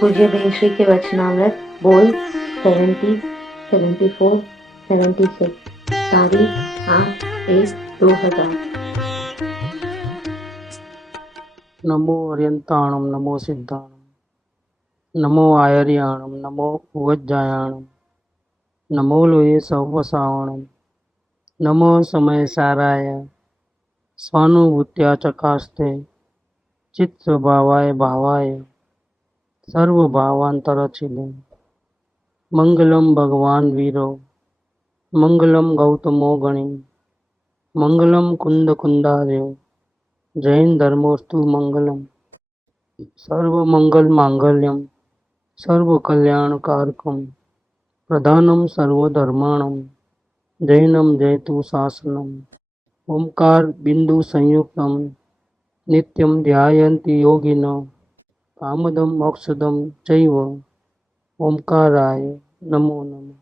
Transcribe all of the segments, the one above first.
पूज्य बेन श्री के वचनामृत बोल 70, 74, 76 तारीख 8/1/2000। नमो अर्यंताणम नमो सिद्धाणम नमो आयर्याणम नमो उवज्जायाणम नमो लोये सवसावणम नमो समय साराय स्वानुभूत्या चकास्ते चित्त स्वभावाय भावाय सर्वभावांतरचिले मंगलम भगवान वीरो मंगलम गौतमो गणि मंगलम कुंद कुंदार्यो जैन धर्मोस्तु मंगलम सर्वमंगल मांगल्यम सर्वकल्याणकारकम प्रधानम सर्वधर्माणम जैनम जयतु शासनम ओंकार बिंदु संयुक्तम नित्यम ध्यायन्ति योगिनो कामदम मोक्षदम चैव ओंकाराय नमो नमः।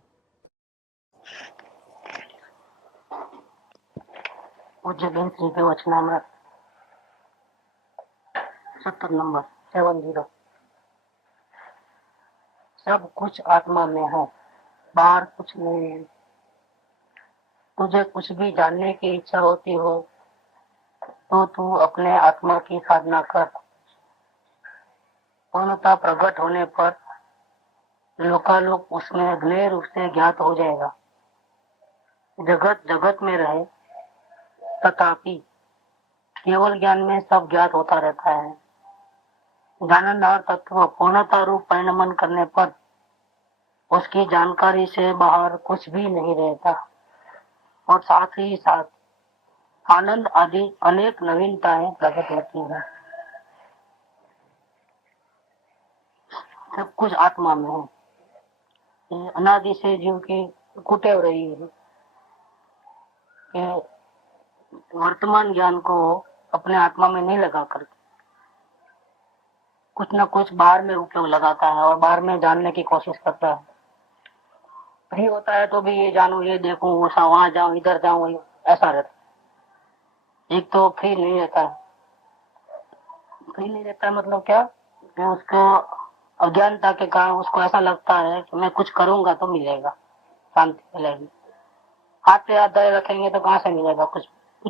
पूज्य बेन श्री के वचनामृत 70 नंबर 70। सब कुछ आत्मा में है, बाहर कुछ नहीं है। तुझे कुछ भी जानने की इच्छा होती हो तो तू अपने आत्मा की साधना कर। पूर्णता प्रकट होने पर लोकालोक उसमें ज्ञेय रूप से ज्ञात हो जाएगा। जगत जगत में रहे तथापि केवल ज्ञान में सब ज्ञात होता रहता है। ज्ञानंदार तत्व पूर्णता रूप परिणमन करने पर उसकी जानकारी से बाहर कुछ भी नहीं रहता और साथ ही साथ आनंद आदि अनेक नवीनताएं प्रकट होती हैं। सब कुछ आत्मा में है। ये अनादि से जीव की कुटेव रही है कि वर्तमान ज्ञान को अपने आत्मा में नहीं लगा करके कुछ न कुछ बाहर में उपयोग लगाता है और बाहर में जानने की कोशिश करता है। फ्री होता है तो भी ये जानूं, ये देखूं, वहां जाऊं, इधर जाऊं, ऐसा रहता है। एक तो फ्री नहीं रहता है। फ्री नहीं रहता है मतलब क्या कि उसको अज्ञानता के कारण उसको ऐसा लगता है कि मैं कुछ करूंगा तो मिलेगा, शांति मिलेगी। हाथ पे हाथ धरे रखेंगे तो कहाँ से मिलेगा? कुछ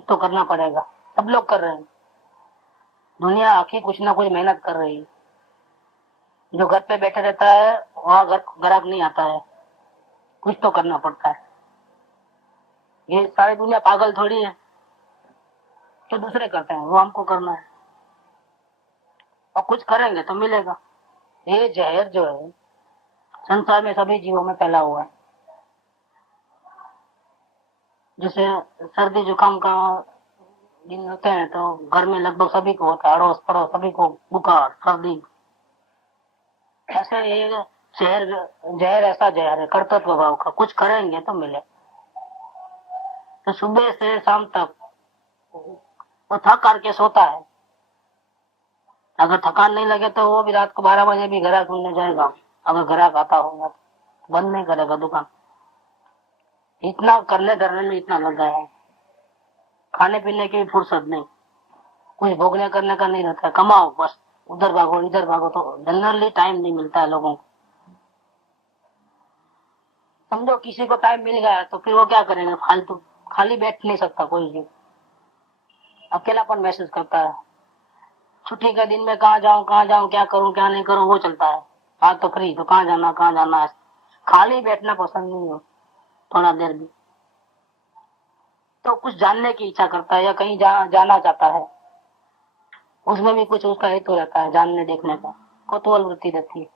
तो करना पड़ेगा। सब लोग कर रहे हैं, दुनिया आखिर कुछ ना कुछ मेहनत कर रही है। जो घर पे बैठे रहता है वहां ग्राहक नहीं आता है, कुछ तो करना पड़ता है। ये सारी दुनिया पागल थोड़ी है तो दूसरे करते हैं, वो हमको करना है और कुछ करेंगे तो मिलेगा। ये जहर जो है संसार में सभी जीवों में फैला हुआ है। जैसे सर्दी जुकाम का दिन होते हैं तो घर में लगभग सभी को होता है, अड़ोस पड़ोस सभी को बुखार सर्दी। ऐसे ये जहर ऐसा जहर है कर्तव्य भाव का, कुछ करेंगे तो मिले। तो सुबह से शाम तक वो थक करके सोता है। अगर थकान नहीं लगे तो वो भी रात को 12 बजे भी ग्राहक ढूंढने जाएगा। अगर ग्राहक आता होगा तो बंद नहीं करेगा दुकान। इतना करने धरने में इतना लग गया है, खाने पीने की फुर्सत नहीं, कुछ भोगने करने का नहीं रहता है। कमाओ बस, उधर भागो इधर भागो, तो जनरली टाइम नहीं मिलता है लोगों को। समझो किसी को टाइम मिल गया तो फिर वो क्या करेंगे? फालतू खाली बैठ नहीं सकता कोई भी, अकेलापन महसूस करता है। छुट्टी के दिन में कहाँ जाऊं, क्या करूं क्या नहीं करूं, वो चलता है। आज तो फ्री, तो कहाँ जाना है। खाली बैठना पसंद नहीं हो थोड़ा देर भी, तो कुछ जानने की इच्छा करता है या कहीं जाना चाहता है। उसमें भी कुछ उसका हेतु रहता है, जानने देखने का कौतूहल वृत्ति रहती है।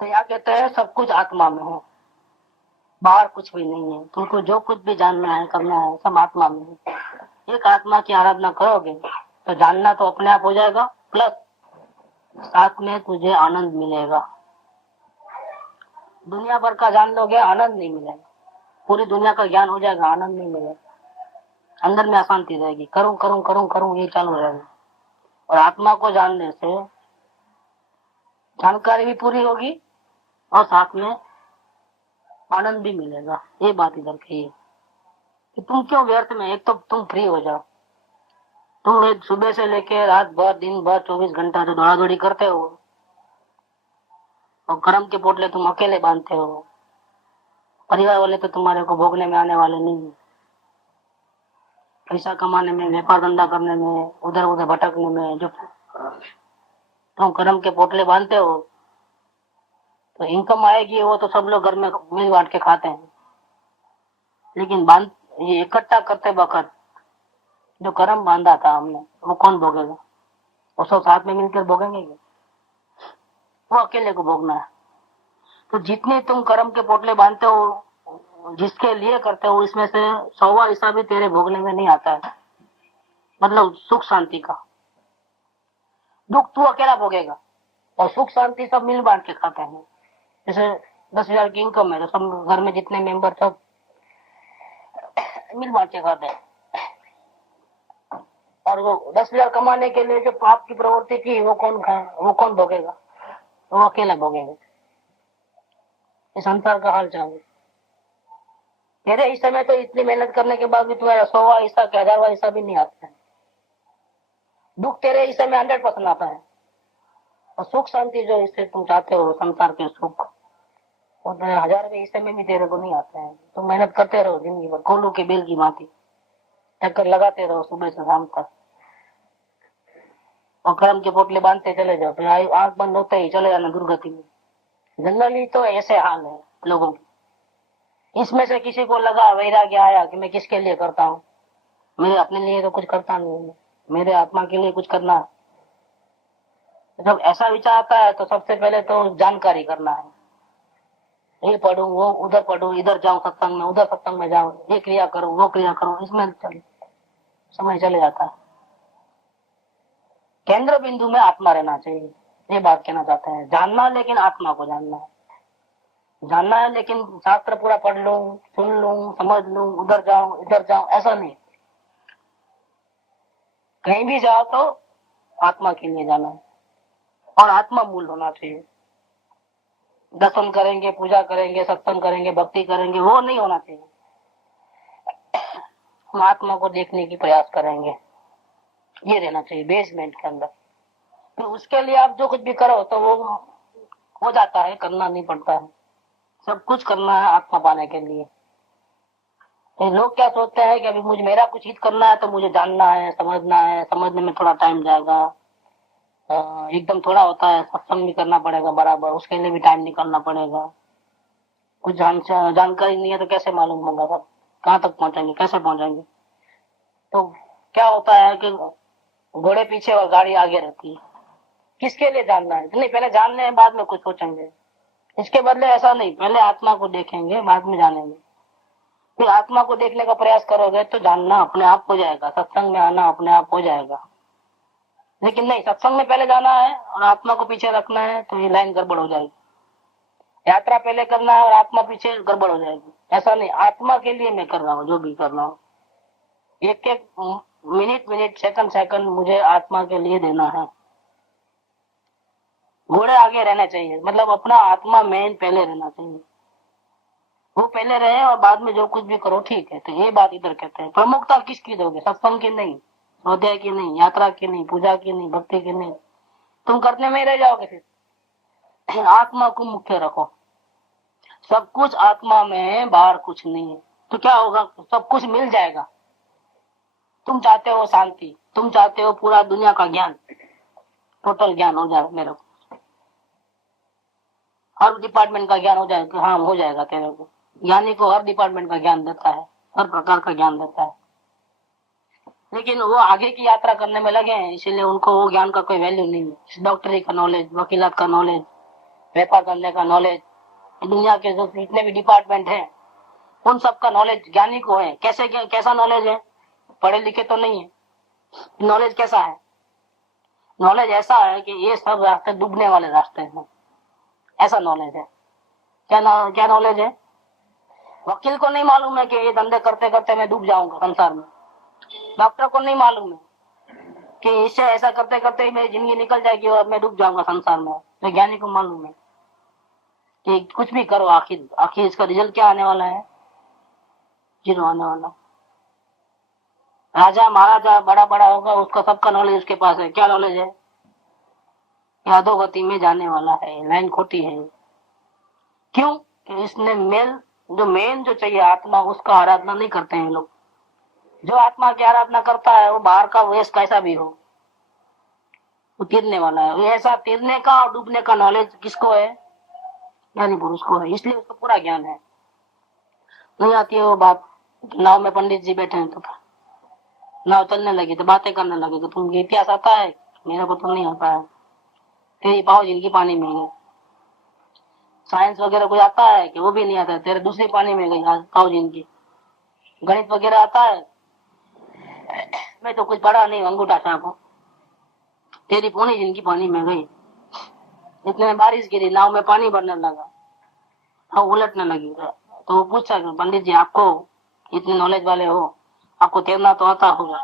तो यहाँ कहते हैं सब कुछ आत्मा में है, बाहर कुछ भी नहीं है। तुमको जो कुछ भी जानना है करना है सब आत्मा में है। एक आत्मा की आराधना करोगे तो जानना तो अपने आप हो जाएगा, प्लस साथ में तुझे आनंद मिलेगा। दुनिया भर का जान लोगे आनंद नहीं मिलेगा, पूरी दुनिया का ज्ञान हो जाएगा आनंद नहीं मिलेगा। अंदर में अशांति रहेगी, करूं करूं करूं करूं ये चालू रहेगा। और आत्मा को जानने से जानकारी भी पूरी होगी और साथ में आनंद भी मिलेगा। ये बात इधर की है कि तुम क्यों व्यर्थ में, एक तो तुम फ्री हो जाओ। तुम सुबह से लेके रात भर दिन भर 24 घंटा जो दौड़ा दौड़ी करते हो, और कर्म के पोटले तुम अकेले बांधते हो, परिवार वाले तो तुम्हारे को भोगने में आने वाले नहीं है। पैसा कमाने में, व्यापार धंधा करने में, उधर उधर भटकने में जो तुम कर्म के पोटले बांधते हो, तो इनकम आएगी वो तो सब लोग घर में मिल बांट के खाते हैं। लेकिन बांध ये इकट्ठा करते वक्त जो कर्म बांधा था हमने, वो कौन भोगेगा? वो सब साथ में मिलकर भोगेंगे क्या? वो अकेले को भोगना है। तो जितने तुम कर्म के पोटले बांधते हो, जिसके लिए करते हो, इसमें से 100वां हिस्सा भी तेरे भोगने में नहीं आता है। मतलब सुख शांति का। दुख तू अकेला भोगेगा और सुख शांति सब मिल बांट के खाते हैं। जैसे 10,000 की इनकम है तो सब घर में जितने मेंबर सब मिल बांट के खाते हैं। और वो 10,000 कमाने के लिए जो पाप की प्रवृत्ति की, वो कौन खाए? वो कौन भोगेगा? वो अकेला भोगेगा। इस संसार का हाल चाल मेरे हिस्से में तो इतनी मेहनत करने के बाद भी तुम्हारा 100वां हिस्सा, 1000वां हिस्सा भी नहीं आता है। दुख तेरे हिस्से में 100% आता है, और सुख शांति जो हिस्से तुम चाहते हो, संसार के सुख, वो 1000वें हिस्से में भी तेरे को नहीं आता है। तुम मेहनत करते रहो जिंदगी भर, कोल्हू के बेल की भांति चक्कर लगाते रहो सुबह से शाम तक, और कर्म के पोटले बांधते चले जाओ। फिर आंख बंद होते ही चले जाना दुर्गति में। जनरली तो ऐसे हाल है लोगों के। इसमें से किसी को लगा, वैराग्य आया कि मैं किसके लिए करता हूँ, मेरे अपने लिए तो कुछ करता नहीं, मेरे आत्मा के लिए कुछ करना है। जब ऐसा विचार आता है तो सबसे पहले तो जानकारी करना है। ये पढ़ूं, वो उधर पढ़ूं, इधर जाऊं सत्संग में, उधर सत्संग में जाऊं, ये क्रिया करूं, वो क्रिया करूं, इसमें समय चले जाता है। केंद्र बिंदु में आत्मा रहना चाहिए, ये बात कहना चाहते हैं। जानना, लेकिन आत्मा को जानना है। जानना है लेकिन शास्त्र पूरा पढ़ लूं, सुन लूं, समझ लूं, उधर जाऊं, इधर जाऊं, ऐसा नहीं। कहीं भी जाओ तो आत्मा के लिए जाना है, और आत्मा मूल होना चाहिए। दर्शन करेंगे, पूजा करेंगे, सत्संग करेंगे, भक्ति करेंगे, वो नहीं होना चाहिए। हम आत्मा को देखने की प्रयास करेंगे, ये रहना चाहिए बेसमेंट के अंदर। तो उसके लिए आप जो कुछ भी करो तो वो हो जाता है, करना नहीं पड़ता है। सब कुछ करना है आत्मा पाने के लिए। तो लोग क्या सोचते हैं कि अभी मुझे मेरा कुछ हित करना है तो मुझे जानना है, समझना है, समझने में थोड़ा टाइम जाएगा। एकदम थोड़ा होता है, सत्संग भी करना पड़ेगा बराबर, उसके लिए भी टाइम निकालना पड़ेगा। कुछ जानकारी नहीं है तो कैसे मालूम होगा सब, कहाँ तक पहुंचेंगे, कैसे पहुंचेंगे? तो क्या होता है कि घोड़े पीछे और गाड़ी आगे रहती है। किसके लिए जानना है? नहीं, पहले जानने हैं, बाद में कुछ सोचेंगे। इसके बदले ऐसा नहीं, पहले आत्मा को देखेंगे, बाद में जानेंगे। फिर आत्मा को देखने का प्रयास करोगे तो जानना अपने आप हो जाएगा, सत्संग में आना अपने आप हो जाएगा। लेकिन नहीं, सत्संग में पहले जाना है और आत्मा को पीछे रखना है तो ये लाइन गड़बड़ हो जाएगी। यात्रा पहले करना है और आत्मा पीछे, गड़बड़ हो जाएगी। ऐसा नहीं, आत्मा के लिए मैं कर रहा हूँ जो भी कर रहा हूँ। एक एक मिनट, सेकंड मुझे आत्मा के लिए देना है। घोड़े आगे रहने चाहिए, मतलब अपना आत्मा मेन पहले रहना चाहिए। वो पहले रहे और बाद में जो कुछ भी करो ठीक है। तो ये बात इधर कहते हैं। प्रमुखता किसकी दोगे? सत्संग की नहीं, स्वाध्याय की नहीं, यात्रा की नहीं, पूजा की नहीं, भक्ति की नहीं। तुम करने में ही रह जाओगे। फिर आत्मा को मुख्य रखो। सब कुछ आत्मा में है, बाहर कुछ नहीं है। तो क्या होगा? सब कुछ मिल जाएगा। तुम चाहते हो शांति, तुम चाहते हो पूरा दुनिया का ज्ञान, टोटल ज्ञान हो जाए मेरे को, हर डिपार्टमेंट का ज्ञान हो जाए, हाँ हो जाएगा तेरे को। ज्ञानी को हर डिपार्टमेंट का ज्ञान देता है, हर प्रकार का ज्ञान देता है। लेकिन वो आगे की यात्रा करने में लगे हैं, इसीलिए उनको वो ज्ञान का कोई वैल्यू नहीं है। डॉक्टरी का नॉलेज, वकीलात का नॉलेज, व्यापार करने का नॉलेज, दुनिया के जो जितने भी डिपार्टमेंट है उन सब का नॉलेज ज्ञानी को है। कैसे, कैसा नॉलेज है? पढ़े लिखे तो नहीं है। नॉलेज कैसा है? नॉलेज ऐसा है कि ये सब रास्ते डूबने वाले रास्ते हैं, ऐसा नॉलेज है। क्या नॉलेज है? वकील को नहीं मालूम है कि ये धंधे करते करते मैं डूब जाऊंगा संसार में। डॉक्टर को नहीं मालूम है कि इससे ऐसा करते करते ही मेरी जिंदगी निकल जाएगी और मैं डूब जाऊंगा संसार में। तो ज्ञानी को मालूम है कि कुछ भी करो, आखिर इसका रिजल्ट क्या आने वाला है? जीरो आने वाला। राजा महाराजा बड़ा बड़ा होगा, उसका सबका नॉलेज उसके पास है। क्या नॉलेज है? अधोगति में जाने वाला है, लाइन खोटी है। क्यों? कि इसने मेन जो चाहिए आत्मा, उसका आराधना नहीं करते हैं लोग। जो आत्मा की आराधना करता है वो बाहर का वेश कैसा भी हो, वो तीरने वाला है। ऐसा तीरने का और डूबने का नॉलेज किसको है? ज्ञानी पुरुष को है, इसलिए उसको पूरा ज्ञान है। नहीं आती है वो बात, नाव में पंडित जी बैठे हैं तो नाव चलने लगी तो बातें करने लगे कि तुम इतिहास आता है? मेरे को तो नहीं आता है। तेरी पाव जिनकी पानी में गई। साइंस वगैरह कुछ आता है कि? वो भी नहीं आता है, तेरे दूसरी पानी में गई पाव जिनकी। गणित वगैरह आता है? मैं तो कुछ पढ़ा नहीं, अंगूठा छाप हूं। तेरी पूनी जिनकी पानी में गई। इतने में बारिश गिरी, नाव में पानी भरने लगा, हाँ उलटने लगी। तो वो पूछा कि पंडित जी आपको इतने नॉलेज वाले हो, आपको तैरना तो आता होगा?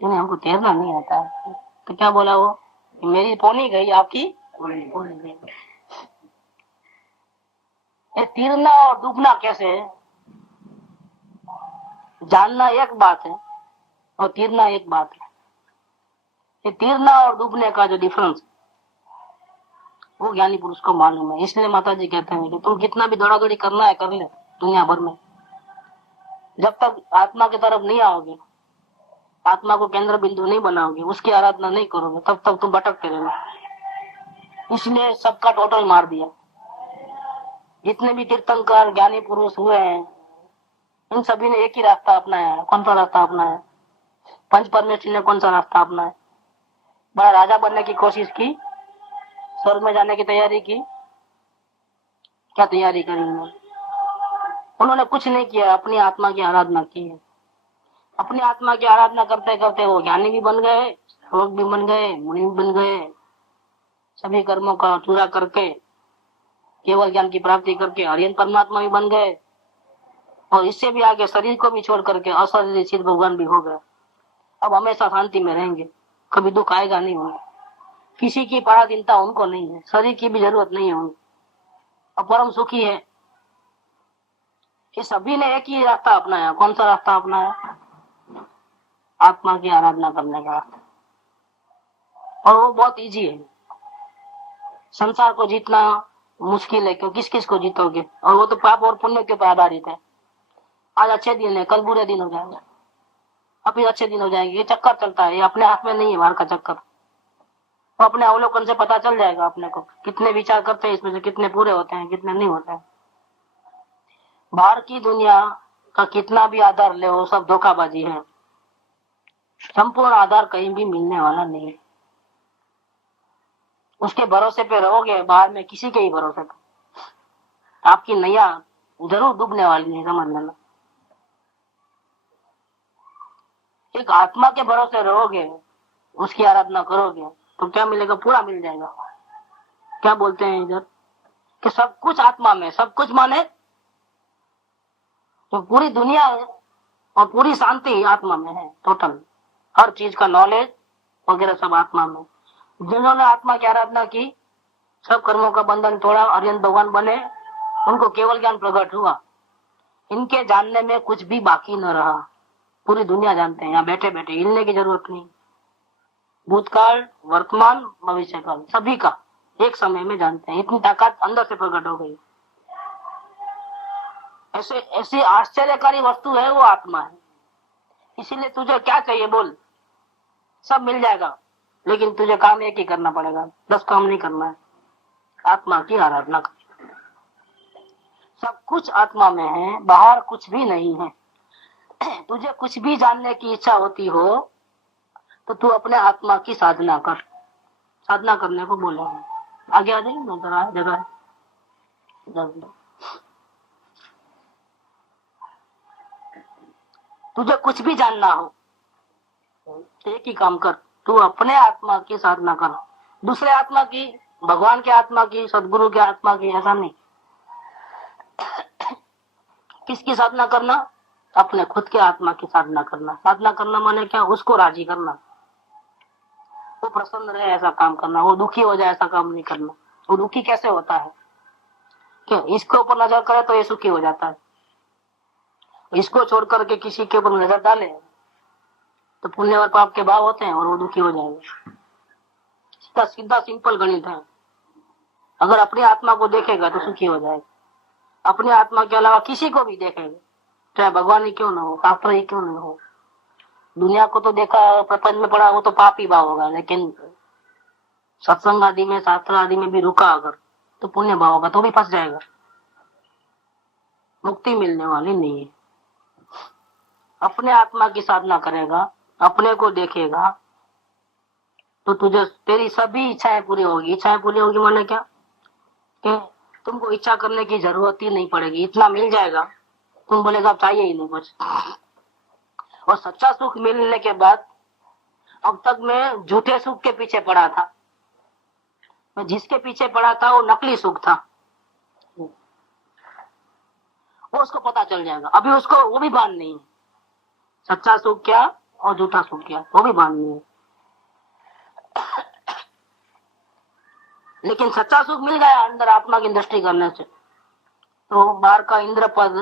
नहीं, हमको तैरना नहीं आता है। तो क्या बोला वो? मेरी पोनी गई, आपकी पोनी गई। ये तैरना और डूबना कैसे है? जानना एक बात है और तैरना एक बात है। ये तैरना और डूबने का जो डिफरेंस, वो ज्ञानी पुरुष को मालूम है। इसलिए माता जी कहते हैं कि तुम कितना भी दौड़ा दौड़ी करना है कर ले दुनिया भर में, जब तक आत्मा की तरफ नहीं आओगे, आत्मा को केंद्र बिंदु नहीं बनाओगे, उसकी आराधना नहीं करोगे, तब तक तुम भटकते रहोगे। इसलिए सबका टोटल मार दिया। जितने भी तीर्थंकर ज्ञानी पुरुष हुए हैं, इन सभी ने एक ही रास्ता अपनाया है। कौन सा रास्ता अपनाया? पंच परमेश्वर ने कौन सा रास्ता अपनाया? बड़ा राजा बनने की कोशिश की, स्वर्ग में जाने की तैयारी की। क्या तैयारी करी उन्होंने? उन्होंने कुछ नहीं किया, अपनी आत्मा की आराधना की है। अपनी आत्मा की आराधना करते करते वो ज्ञानी भी बन गए, लोग भी बन गए, मुनि भी बन गए। सभी कर्मों का पूरा करके केवल ज्ञान की प्राप्ति करके हरियन परमात्मा भी बन गए। और इससे भी आगे शरीर को भी छोड़ करके अशरीरी सिद्ध भगवान भी हो गए। अब हमेशा शांति में रहेंगे, कभी दुख आएगा नहीं उन्हें, किसी की पराधीनता उनको नहीं है, शरीर की भी जरूरत नहीं है उनको, अब परम सुखी है। ये सभी ने एक ही रास्ता अपनाया। कौन सा रास्ता अपनाया? आत्मा की आराधना करने का रास्ता। और वो बहुत इजी है। संसार को जीतना मुश्किल है, क्यों? किस किस को जीतोगे? और वो तो पाप और पुण्य के ऊपर आधारित है। आज अच्छे दिन है, कल बुरे दिन हो जाएंगे, अभी अच्छे दिन हो जाएंगे। ये चक्कर चलता है, ये अपने हाथ में नहीं है बाहर का चक्कर। तो अपने अवलोकन से पता चल जाएगा अपने को कितने विचार करते हैं, इसमें से कितने पूरे होते हैं, कितने नहीं होते हैं। बाहर की दुनिया का कितना भी आधार ले, वो सब धोखाबाजी है। संपूर्ण आधार कहीं भी मिलने वाला नहीं है। उसके भरोसे पे रहोगे बाहर में, किसी के ही भरोसे पे, आपकी नैया जरूर डूबने वाली है, समझ लेना। एक आत्मा के भरोसे रहोगे, उसकी आराधना करोगे तो क्या मिलेगा? पूरा मिल जाएगा। क्या बोलते हैं इधर कि सब कुछ आत्मा में, सब कुछ माने तो पूरी दुनिया है और पूरी शांति आत्मा में है। टोटल हर चीज का नॉलेज वगैरह सब आत्मा में। जिन्होंने आत्मा की आराधना की, सब कर्मों का बंधन तोड़ा, अरिहंत भगवान बने, उनको केवल ज्ञान प्रकट हुआ। इनके जानने में कुछ भी बाकी न रहा। पूरी दुनिया जानते हैं, यहाँ बैठे बैठे, हिलने की जरूरत नहीं। भूतकाल, वर्तमान, भविष्य काल, सभी का एक समय में जानते हैं। इतनी ताकत अंदर से प्रकट हो गई। ऐसे ऐसी आश्चर्यकारी वस्तु है वो आत्मा है। इसीलिए तुझे क्या चाहिए बोल, सब मिल जाएगा, लेकिन तुझे काम एक ही करना पड़ेगा, 10 काम नहीं करना है। आत्मा की आराधना कर। सब कुछ आत्मा में है, बाहर कुछ भी नहीं है। तुझे कुछ भी जानने की इच्छा होती हो तो तू अपने आत्मा की साधना कर। साधना करने को बोले हैं। आगे आ जाएंगे ना, जरा जगह तुझे कुछ भी जानना हो, एक ही काम कर, तू अपने आत्मा की साधना कर। दूसरे आत्मा की, भगवान के आत्मा की, सदगुरु के आत्मा की, ऐसा नहीं। किसकी साधना करना? अपने खुद के आत्मा की साधना करना। साधना करना माने क्या? उसको राजी करना, वो प्रसन्न रहे ऐसा काम करना, वो दुखी हो जाए ऐसा काम नहीं करना। वो दुखी कैसे होता है? क्यों? इसके ऊपर नजर करे तो ये सुखी हो जाता है, इसको छोड़ करके किसी के ऊपर नजर डाले तो पुण्य और पाप के भाव होते हैं और वो दुखी हो जाएगा। सीधा सीधा सिंपल गणित है। अगर अपनी आत्मा को देखेगा तो सुखी हो जाएगा। अपनी आत्मा के अलावा किसी को भी देखेगा, चाहे भगवान ही क्यों ना हो, शास्त्र ही क्यों ना हो, दुनिया को तो देखा, प्रपंच में पड़ा, वो तो पाप ही भाव होगा। लेकिन सत्संग आदि में, शास्त्र आदि में भी रुका अगर, तो पुण्य भाव होगा, तो भी फंस जाएगा, मुक्ति मिलने वाली नहीं है। अपने आत्मा की साधना करेगा, अपने को देखेगा, तो तुझे तेरी सभी इच्छाएं पूरी होगी। इच्छाएं पूरी होगी माने क्या, कि तुमको इच्छा करने की जरूरत ही नहीं पड़ेगी, इतना मिल जाएगा, तुम बोलेगा अब चाहिए ही नहीं कुछ। और सच्चा सुख मिलने के बाद, अब तक मैं झूठे सुख के पीछे पड़ा था, मैं जिसके पीछे पड़ा था वो नकली सुख था, वो उसको पता चल जाएगा। अभी उसको वो भी भान नहीं है, सच्चा सुख क्या और झूठा सुख क्या, वो भी भान नहीं है। लेकिन सच्चा सुख मिल गया अंदर आत्मा की दृष्टि करने से, तो बाहर का इंद्र पद,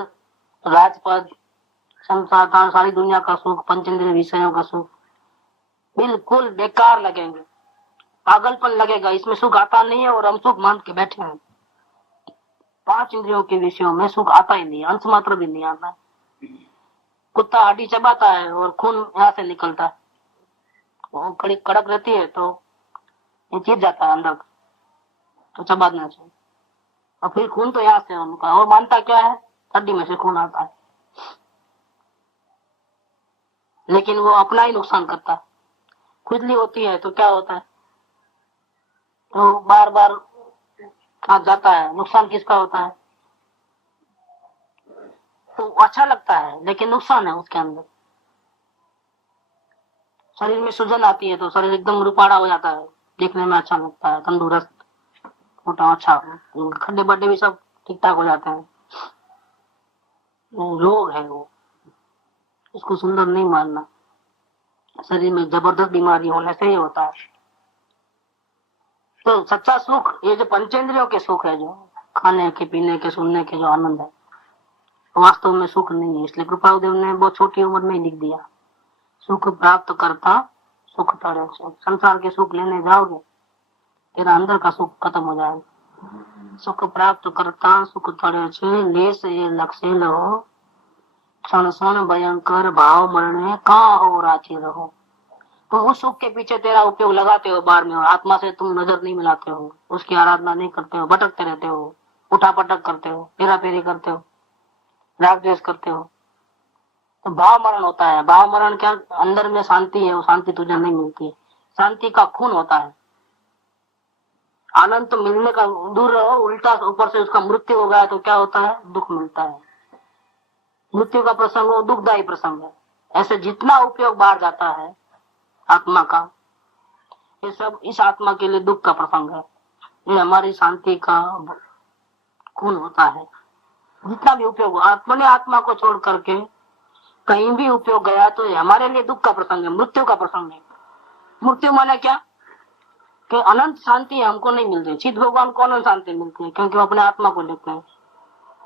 राजपद, संसार का, सारी दुनिया का सुख, पंचेंद्रिय विषयों का सुख बिल्कुल बेकार लगेंगे, पागलपन लगेगा, इसमें सुख आता नहीं है और हम सुख मान के बैठे हैं। 5 इंद्रियों के विषयों में सुख आता ही नहीं, अंश मात्र भी नहीं आता। कुत्ता हड्डी चबाता है और खून यहाँ से निकलता है, वो कड़ी कड़क रहती है तो ये चीज जाता है अंदर, तो चबाना चाहिए। और फिर खून तो यहाँ से उनका, और मानता क्या है, हड्डी में से खून आता है, लेकिन वो अपना ही नुकसान करता है। खुजली होती है तो क्या होता है, तो बार बार हाथ जाता है, नुकसान किसका होता है, तो अच्छा लगता है लेकिन नुकसान है उसके अंदर। शरीर में सूजन आती है तो शरीर एकदम रूपाड़ा हो जाता है, देखने में अच्छा लगता है, तंदुरुस्त, मोटा, अच्छा, खड्डे बड्डे भी सब ठीक ठाक हो जाते हैं। रोग है वो, उसको सुंदर नहीं मानना। शरीर में जबरदस्त बीमारी होने से ही होता है। तो सच्चा सुख, ये जो पंचेंद्रियों के सुख है, जो खाने के, पीने के, सुनने के जो आनंद है, वास्तव में सुख नहीं है। इसलिए कृपादेव ने बहुत छोटी उम्र में ही लिख दिया, सुख प्राप्त करता सुख तड़े से। संसार के सुख लेने जाओगे, तेरा अंदर का सुख खत्म हो जाएगा। सुख प्राप्त करता सुख तड़े से, ले से लक्ष्य लो, क्षण क्षण भयंकर भाव मरने कहाँ हो राची रहो। तुम उस सुख के पीछे तेरा उपयोग लगाते हो बार में, और आत्मा से तुम नजर नहीं मिलाते हो, उसकी आराधना नहीं करते हो, भटकते रहते हो, उठा पटक करते हो, फेरा फेरी करते हो, राग द्वेष करते हो, तो भाव मरण होता है। भाव मरण क्या, अंदर में शांति है, वो शांति तुझे नहीं मिलती है, शांति का खून होता है। आनंद तो मिलने का दूर रहो, उल्टा ऊपर से उसका मृत्यु हो गया तो क्या होता है, दुख मिलता है। मृत्यु का प्रसंग हो, दुखदायी प्रसंग है। ऐसे जितना उपयोग बाहर जाता है आत्मा का, ये सब इस आत्मा के लिए दुख का प्रसंग है। ये हमारी शांति का खून होता है। जितना भी उपयोग अपने आत्मा को छोड़ करके कहीं भी उपयोग गया तो ये हमारे लिए दुख का प्रसंग है, मृत्यु का प्रसंग है। मृत्यु माने क्या, कि अनंत शांति हमको नहीं मिलती। चित भगवान को अनंत शांति मिलती है, क्योंकि वो अपने आत्मा को देखते हैं,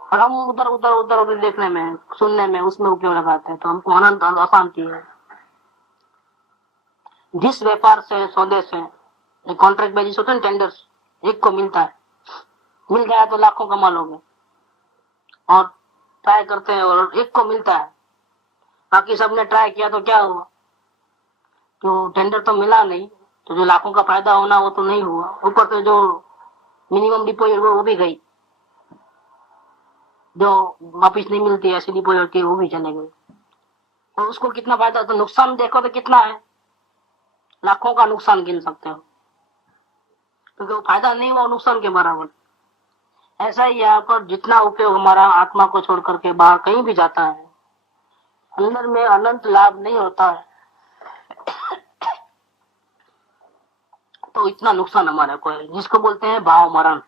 और हम उधर उधर उधर उधर देखने में, सुनने में, उसमें उपयोग लगाते हैं, तो हमको अनंत अशांति है। जिस व्यापार से, सौदे से, कॉन्ट्रैक्ट बेसिस होते हैं, टेंडर्स, एक को मिलता है, मिल गया तो लाखों कमा लोगे, और ट्राई करते हैं और एक को मिलता है, बाकी सबने ट्राई किया तो क्या हुआ, तो टेंडर तो मिला नहीं, तो जो लाखों का फायदा होना वो तो नहीं हुआ, ऊपर से जो मिनिमम डिपोजिट वो भी गई, जो वापिस नहीं मिलती ऐसी डिपोजिट की वो भी चले गई, तो उसको कितना फायदा, तो नुकसान देखो तो कितना है, लाखों का नुकसान गिन सकते हो, क्योंकि वो फायदा नहीं हुआ, नुकसान के बराबर। ऐसा ही यहाँ पर जितना उपयोग हमारा आत्मा को छोड़ करके बाहर कहीं भी जाता है, अंदर में अनंत लाभ नहीं होता है, तो इतना नुकसान हमारा को है, जिसको बोलते हैं भाव मरण।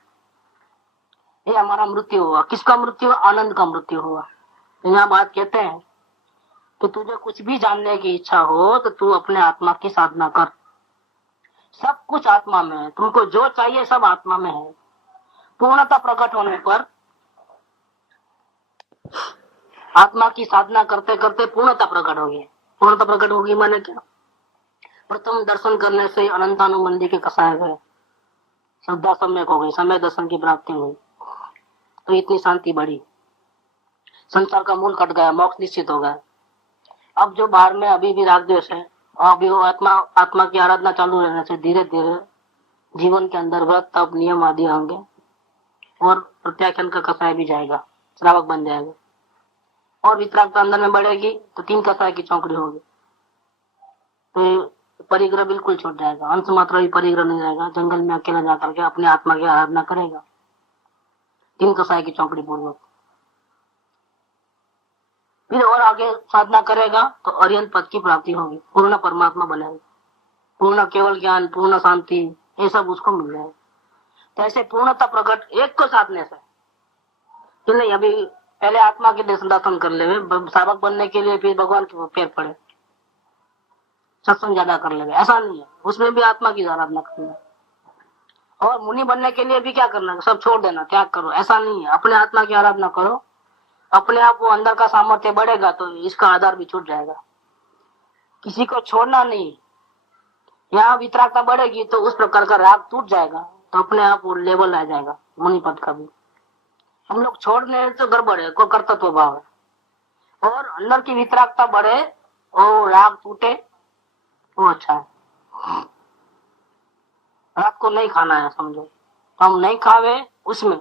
ये हमारा मृत्यु हुआ। किसका मृत्यु? आनंद का मृत्यु हुआ। यहाँ बात कहते हैं कि तुझे कुछ भी जानने की इच्छा हो तो तू अपने आत्मा की साधना कर। सब कुछ आत्मा में है, तुमको जो चाहिए सब आत्मा में है। पूर्णता प्रकट होने पर आत्मा की साधना करते करते पूर्णता प्रकट होगी। पूर्णता प्रकट होगी माने क्या? प्रथम दर्शन करने से अनंतानुबंधी के कसाए गए, श्रद्धा सम्यक हो गई, समय दर्शन की प्राप्ति हुई, तो इतनी शांति बढ़ी, संसार का मूल कट गया, मोक्ष निश्चित हो गया। अब जो बाहर में अभी भी राग द्वेष है, अभी वो आत्मा की आराधना चालू रहने से धीरे धीरे जीवन के अंदर व्रत तप नियम आदि होंगे और प्रत्याख्यान का कसाय भी जाएगा, श्रावक बन जाएगा, और वितरागता अंदर में बढ़ेगी तो 3 कसाय की चौकड़ी होगी, तो परिग्रह बिल्कुल छूट जाएगा, अंश मात्र भी परिग्रह नहीं रहेगा, जंगल में अकेला जाकर के अपने आत्मा की आराधना करेगा 3 कसाय की चौकड़ी पूर्वक। फिर और आगे साधना करेगा तो अरिहंत पद की प्राप्ति होगी, पूर्ण परमात्मा बनेगा, पूर्ण केवल ज्ञान, पूर्ण शांति, ये सब उसको मिल जाएगा। तो ऐसे पूर्णता प्रकट एक को साधने से कि नहीं, अभी पहले आत्मा के दर्शन कर ले, साधक बनने के लिए फिर भगवान के पैर पड़े, सत्संग ज्यादा कर ले, ऐसा नहीं है, उसमें भी आत्मा की आराधना करना है। और मुनि बनने के लिए भी क्या करना है, सब छोड़ देना, त्याग करो, ऐसा नहीं है, अपने आत्मा की आराधना करो, अपने आप वो अंदर का सामर्थ्य बढ़ेगा तो इसका आधार भी छूट जाएगा। किसी को छोड़ना नहीं, यहाँ वितरागता बढ़ेगी तो उस प्रकार का राग टूट जाएगा, तो अपने आप वो लेवल आ जाएगा मुनि पद का भी। हम लोग छोड़ने तो गड़बड़ है, कोई कर्तव्य भाव है, और अंदर की वितरागता बढ़े और राग टूटे, वो अच्छा है। रात को नहीं खाना है समझो, तो हम नहीं खावे उसमें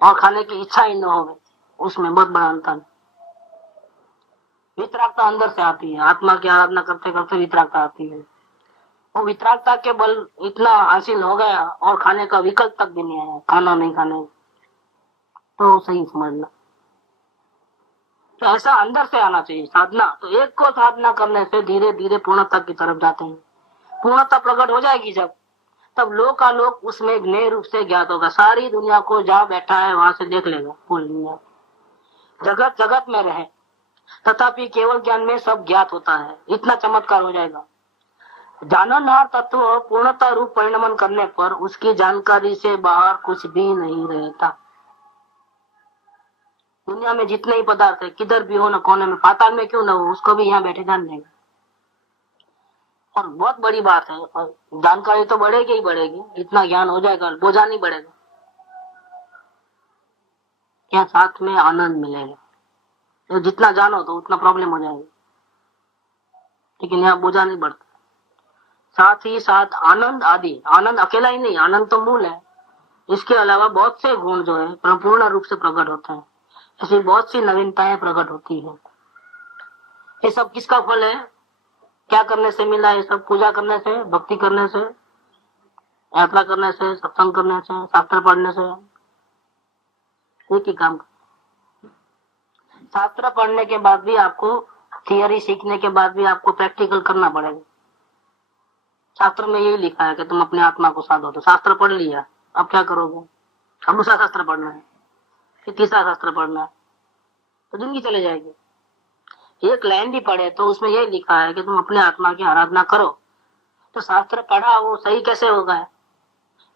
और खाने की इच्छा ही न हो, उसमें बहुत बड़ा अंतर। वितरागता अंदर से आती है, आत्मा की आराधना करते करते वितरागता आती है, वो वितरागता के बल इतना हासिल हो गया और खाने का विकल्प तक भी नहीं आया, खाना नहीं खाने, तो सही समझना। तो ऐसा अंदर से आना चाहिए साधना, तो एक को साधना करने से धीरे धीरे पूर्णता की तरफ जाते हैं। पूर्णता प्रकट हो जाएगी जब, तब लोक का लोक उसमें ज्ञेय रूप से ज्ञात होगा, सारी दुनिया को जहाँ बैठा है वहां से देख लेगा, पूरी दुनिया जगत जगत में रहे तथापि केवल ज्ञान में सब ज्ञात होता है, इतना चमत्कार हो जाएगा। जाननहार तत्व पूर्णता रूप परिणमन करने पर उसकी जानकारी से बाहर कुछ भी नहीं रहता। दुनिया में जितने ही पदार्थ है, किधर भी हो, न कोने में, पाताल में क्यों न हो, उसको भी यहाँ बैठे जान लेगा। और बहुत बड़ी बात है, और जानकारी तो बढ़ेगी ही बढ़ेगी, इतना ज्ञान हो जाएगा, बोझा नहीं बढ़ेगा, यहाँ साथ में आनंद मिलेगा। तो जितना जानो तो उतना प्रॉब्लम हो जाएगी, लेकिन यहाँ बोझा नहीं बढ़ता। साथ ही साथ आनंद आदि, आनंद अकेला ही नहीं, आनंद तो मूल है, इसके अलावा बहुत से गुण जो है पूर्ण रूप से प्रकट होते हैं, ऐसी बहुत सी नवीनताएं प्रकट होती है। ये सब किसका फल है, क्या करने से मिला? ये सब पूजा करने से, भक्ति करने से, यात्रा करने से, सत्संग करने से, शास्त्र पढ़ने से, एक ही काम। शास्त्र पढ़ने के बाद भी आपको, थियरी सीखने के बाद भी आपको प्रैक्टिकल करना पड़ेगा। शास्त्र में यही लिखा है कि तुम अपने आत्मा को साधो, तो शास्त्र पढ़ लिया, अब क्या करोगे? अब दूसरा शास्त्र पढ़ना है, फिर तीसरा शास्त्र पढ़ना है, तो जिंदगी चले जाएगी। एक लाइन भी पढ़े तो उसमें यही लिखा है कि तुम अपने आत्मा की आराधना करो, तो शास्त्र पढ़ा वो सही कैसे होगा?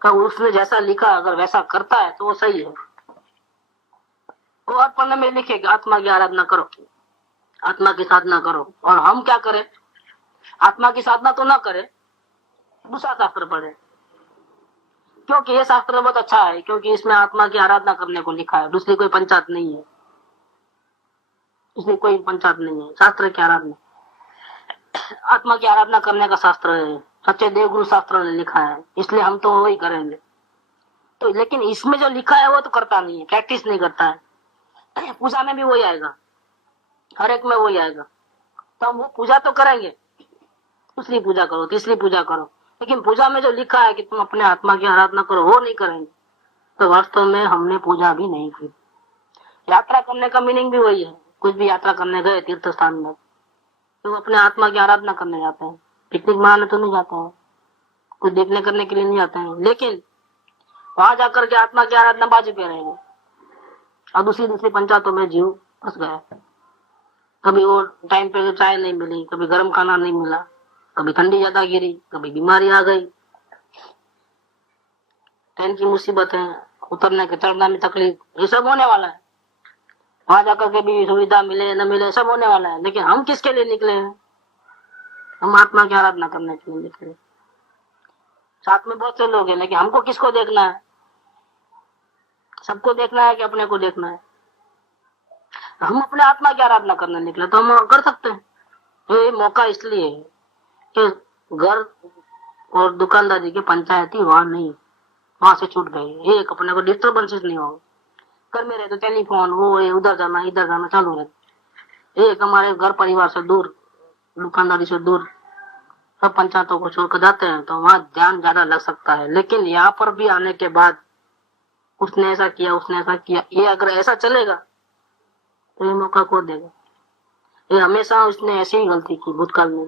उसने जैसा लिखा अगर वैसा करता है तो वो सही है। वो और पढ़ने में लिखे कि आत्मा की आराधना करो, आत्मा की साधना करो, और हम क्या करें? आत्मा की साधना तो ना करें, दूसरा शास्त्र पढ़े, क्योंकि ये शास्त्र बहुत अच्छा है, क्योंकि इसमें आत्मा की आराधना करने को लिखा है, दूसरी कोई पंचायत नहीं है, इसलिए कोई पंचायत नहीं है, शास्त्र की आराधना, आत्मा की आराधना करने का शास्त्र है, सच्चे देवगुरु शास्त्र ने लिखा है, इसलिए हम तो वही करेंगे। तो लेकिन इसमें जो लिखा है वो तो करता नहीं है, प्रैक्टिस नहीं करता है। पूजा में भी वही आएगा, हर एक में वही आएगा, तो हम वो पूजा तो करेंगे, दूसरी पूजा करो, तीसरी पूजा करो, लेकिन पूजा में जो लिखा है कि तुम अपने आत्मा की आराधना करो, वो नहीं करेंगे, तो वास्तव में हमने पूजा भी नहीं की। यात्रा करने का मीनिंग भी वही है, कुछ भी यात्रा करने गए तीर्थ स्थान में तो अपने आत्मा की आराधना करने जाते हैं, पिकनिक मनाने तो नहीं जाते हैं, कुछ देखने करने के लिए नहीं जाते हैं, लेकिन वहां जाकर के आत्मा की आराधना बाजी पे रहेंगे, और दूसरी पंचायतों में जीव फंस गया। कभी वो टाइम पे चाय नहीं मिली, कभी गर्म खाना नहीं मिला, कभी ठंडी ज्यादा गिरी, कभी बीमारी आ गई, ट्रेन की मुसीबतें, उतरने के चढ़ने में तकलीफ, ये सब होने वाला है। वहां जाकर के भी सुविधा मिले न मिले, सब होने वाला है, लेकिन हम किसके लिए निकले हैं? हम आत्मा की आराधना करने के लिए निकले। साथ में बहुत से लोग हैं, लेकिन हमको किसको देखना है? सबको देखना है कि अपने को देखना है? हम अपने आत्मा की आराधना करने निकले तो हम कर सकते हैं। ये मौका इसलिए है कि घर और दुकानदारी के पंचायती वहां नहीं, वहां से छूट गए। एक अपने को डिस्टर्बेंसेस नहीं होगा। घर में रहे तो टेलीफोन, वो उधर जाना इधर जाना चालू रहता। एक हमारे घर परिवार से दूर, दुकानदारी से दूर, सब पंचायतों को छोड़कर जाते हैं तो वहाँ ध्यान ज्यादा लग सकता है। लेकिन यहाँ पर भी आने के बाद उसने ऐसा किया, उसने ऐसा किया, ये अगर ऐसा चलेगा तो ये मौका खो देगा। ये हमेशा उसने ऐसी ही गलती की भूतकाल में।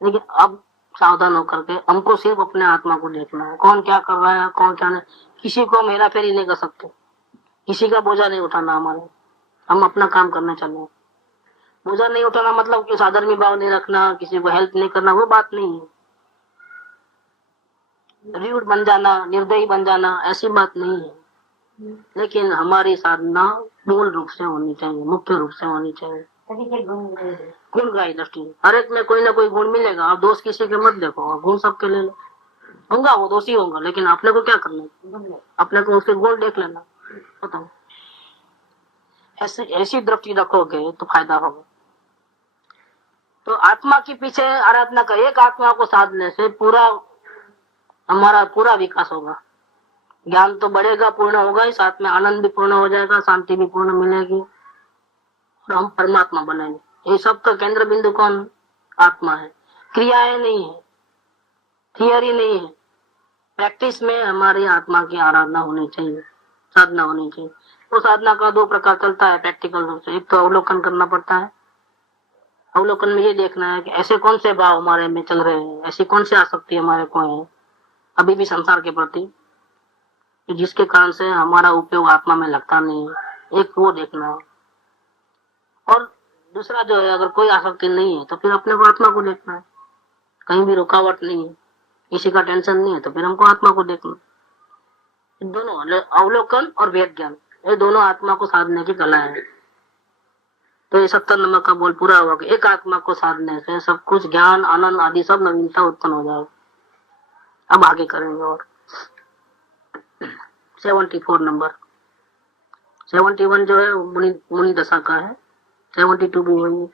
लेकिन अब सावधान होकर के हमको सिर्फ अपने आत्मा को देखना है, कौन क्या कर रहा है, कौन क्या नहीं। किसी को मेरा फेरी नहीं कर सकते, किसी का बोझा नहीं उठाना हमारे। हम अपना काम करने चले। बोझा नहीं उठाना मतलब कि साधर्मी भाव नहीं रखना, किसी को हेल्प नहीं करना, वो बात नहीं है। रूड बन जाना, निर्दयी बन जाना, ऐसी बात नहीं है। लेकिन हमारी साधना मूल रूप से होनी चाहिए, मुख्य रूप से होनी चाहिए। गुणग्राही दृष्टि, हर एक में कोई ना कोई गुण मिलेगा। आप दोष किसी के मत देखो, गुण सबके ले लो। होगा वो दोषी होगा, लेकिन आपने को क्या करना, अपने को उसके गुण देख लेना। बताओ, ऐसी दृष्टि रखोगे तो फायदा होगा। तो आत्मा के पीछे आराधना का, एक आत्मा को साधने से पूरा हमारा पूरा विकास होगा। ज्ञान तो बढ़ेगा, पूर्ण होगा ही, साथ में आनंद भी पूर्ण हो जाएगा, शांति भी पूर्ण मिलेगी और हम परमात्मा बनेंगे। ये सब का केंद्र बिंदु कौन? आत्मा है। क्रियाएं नहीं है, थियरी नहीं है, प्रैक्टिस में हमारी आत्मा की आराधना होनी चाहिए, साधना होनी चाहिए। तो साधना का दो प्रकार चलता है प्रैक्टिकल रूप से। एक तो अवलोकन करना पड़ता है। अवलोकन में ये देखना है कि ऐसे कौन से भाव हमारे में चल रहे हैं, ऐसी कौन सी आसक्ति हमारे को है अभी भी संसार के प्रति, जिसके कारण से हमारा उपयोग आत्मा में लगता नहीं है। एक वो देखना है। और दूसरा जो है, अगर कोई आसक्ति नहीं है तो फिर अपने को आत्मा को देखना है। कहीं भी रुकावट नहीं है, किसी का टेंशन नहीं है, तो फिर हमको आत्मा को देखना। दोनों अवलोकन और वेद ज्ञान, ये दोनों आत्मा को साधने की कला है। तो ये 70 नंबर का बोल पूरा हुआ कि एक आत्मा को साधने से सब कुछ ज्ञान, आनंद आदि सब नवीनता उत्पन्न हो जाएगी। अब आगे करेंगे। और 74 नंबर, 71 जो है मुनि दशा का है, 72 भी वही है।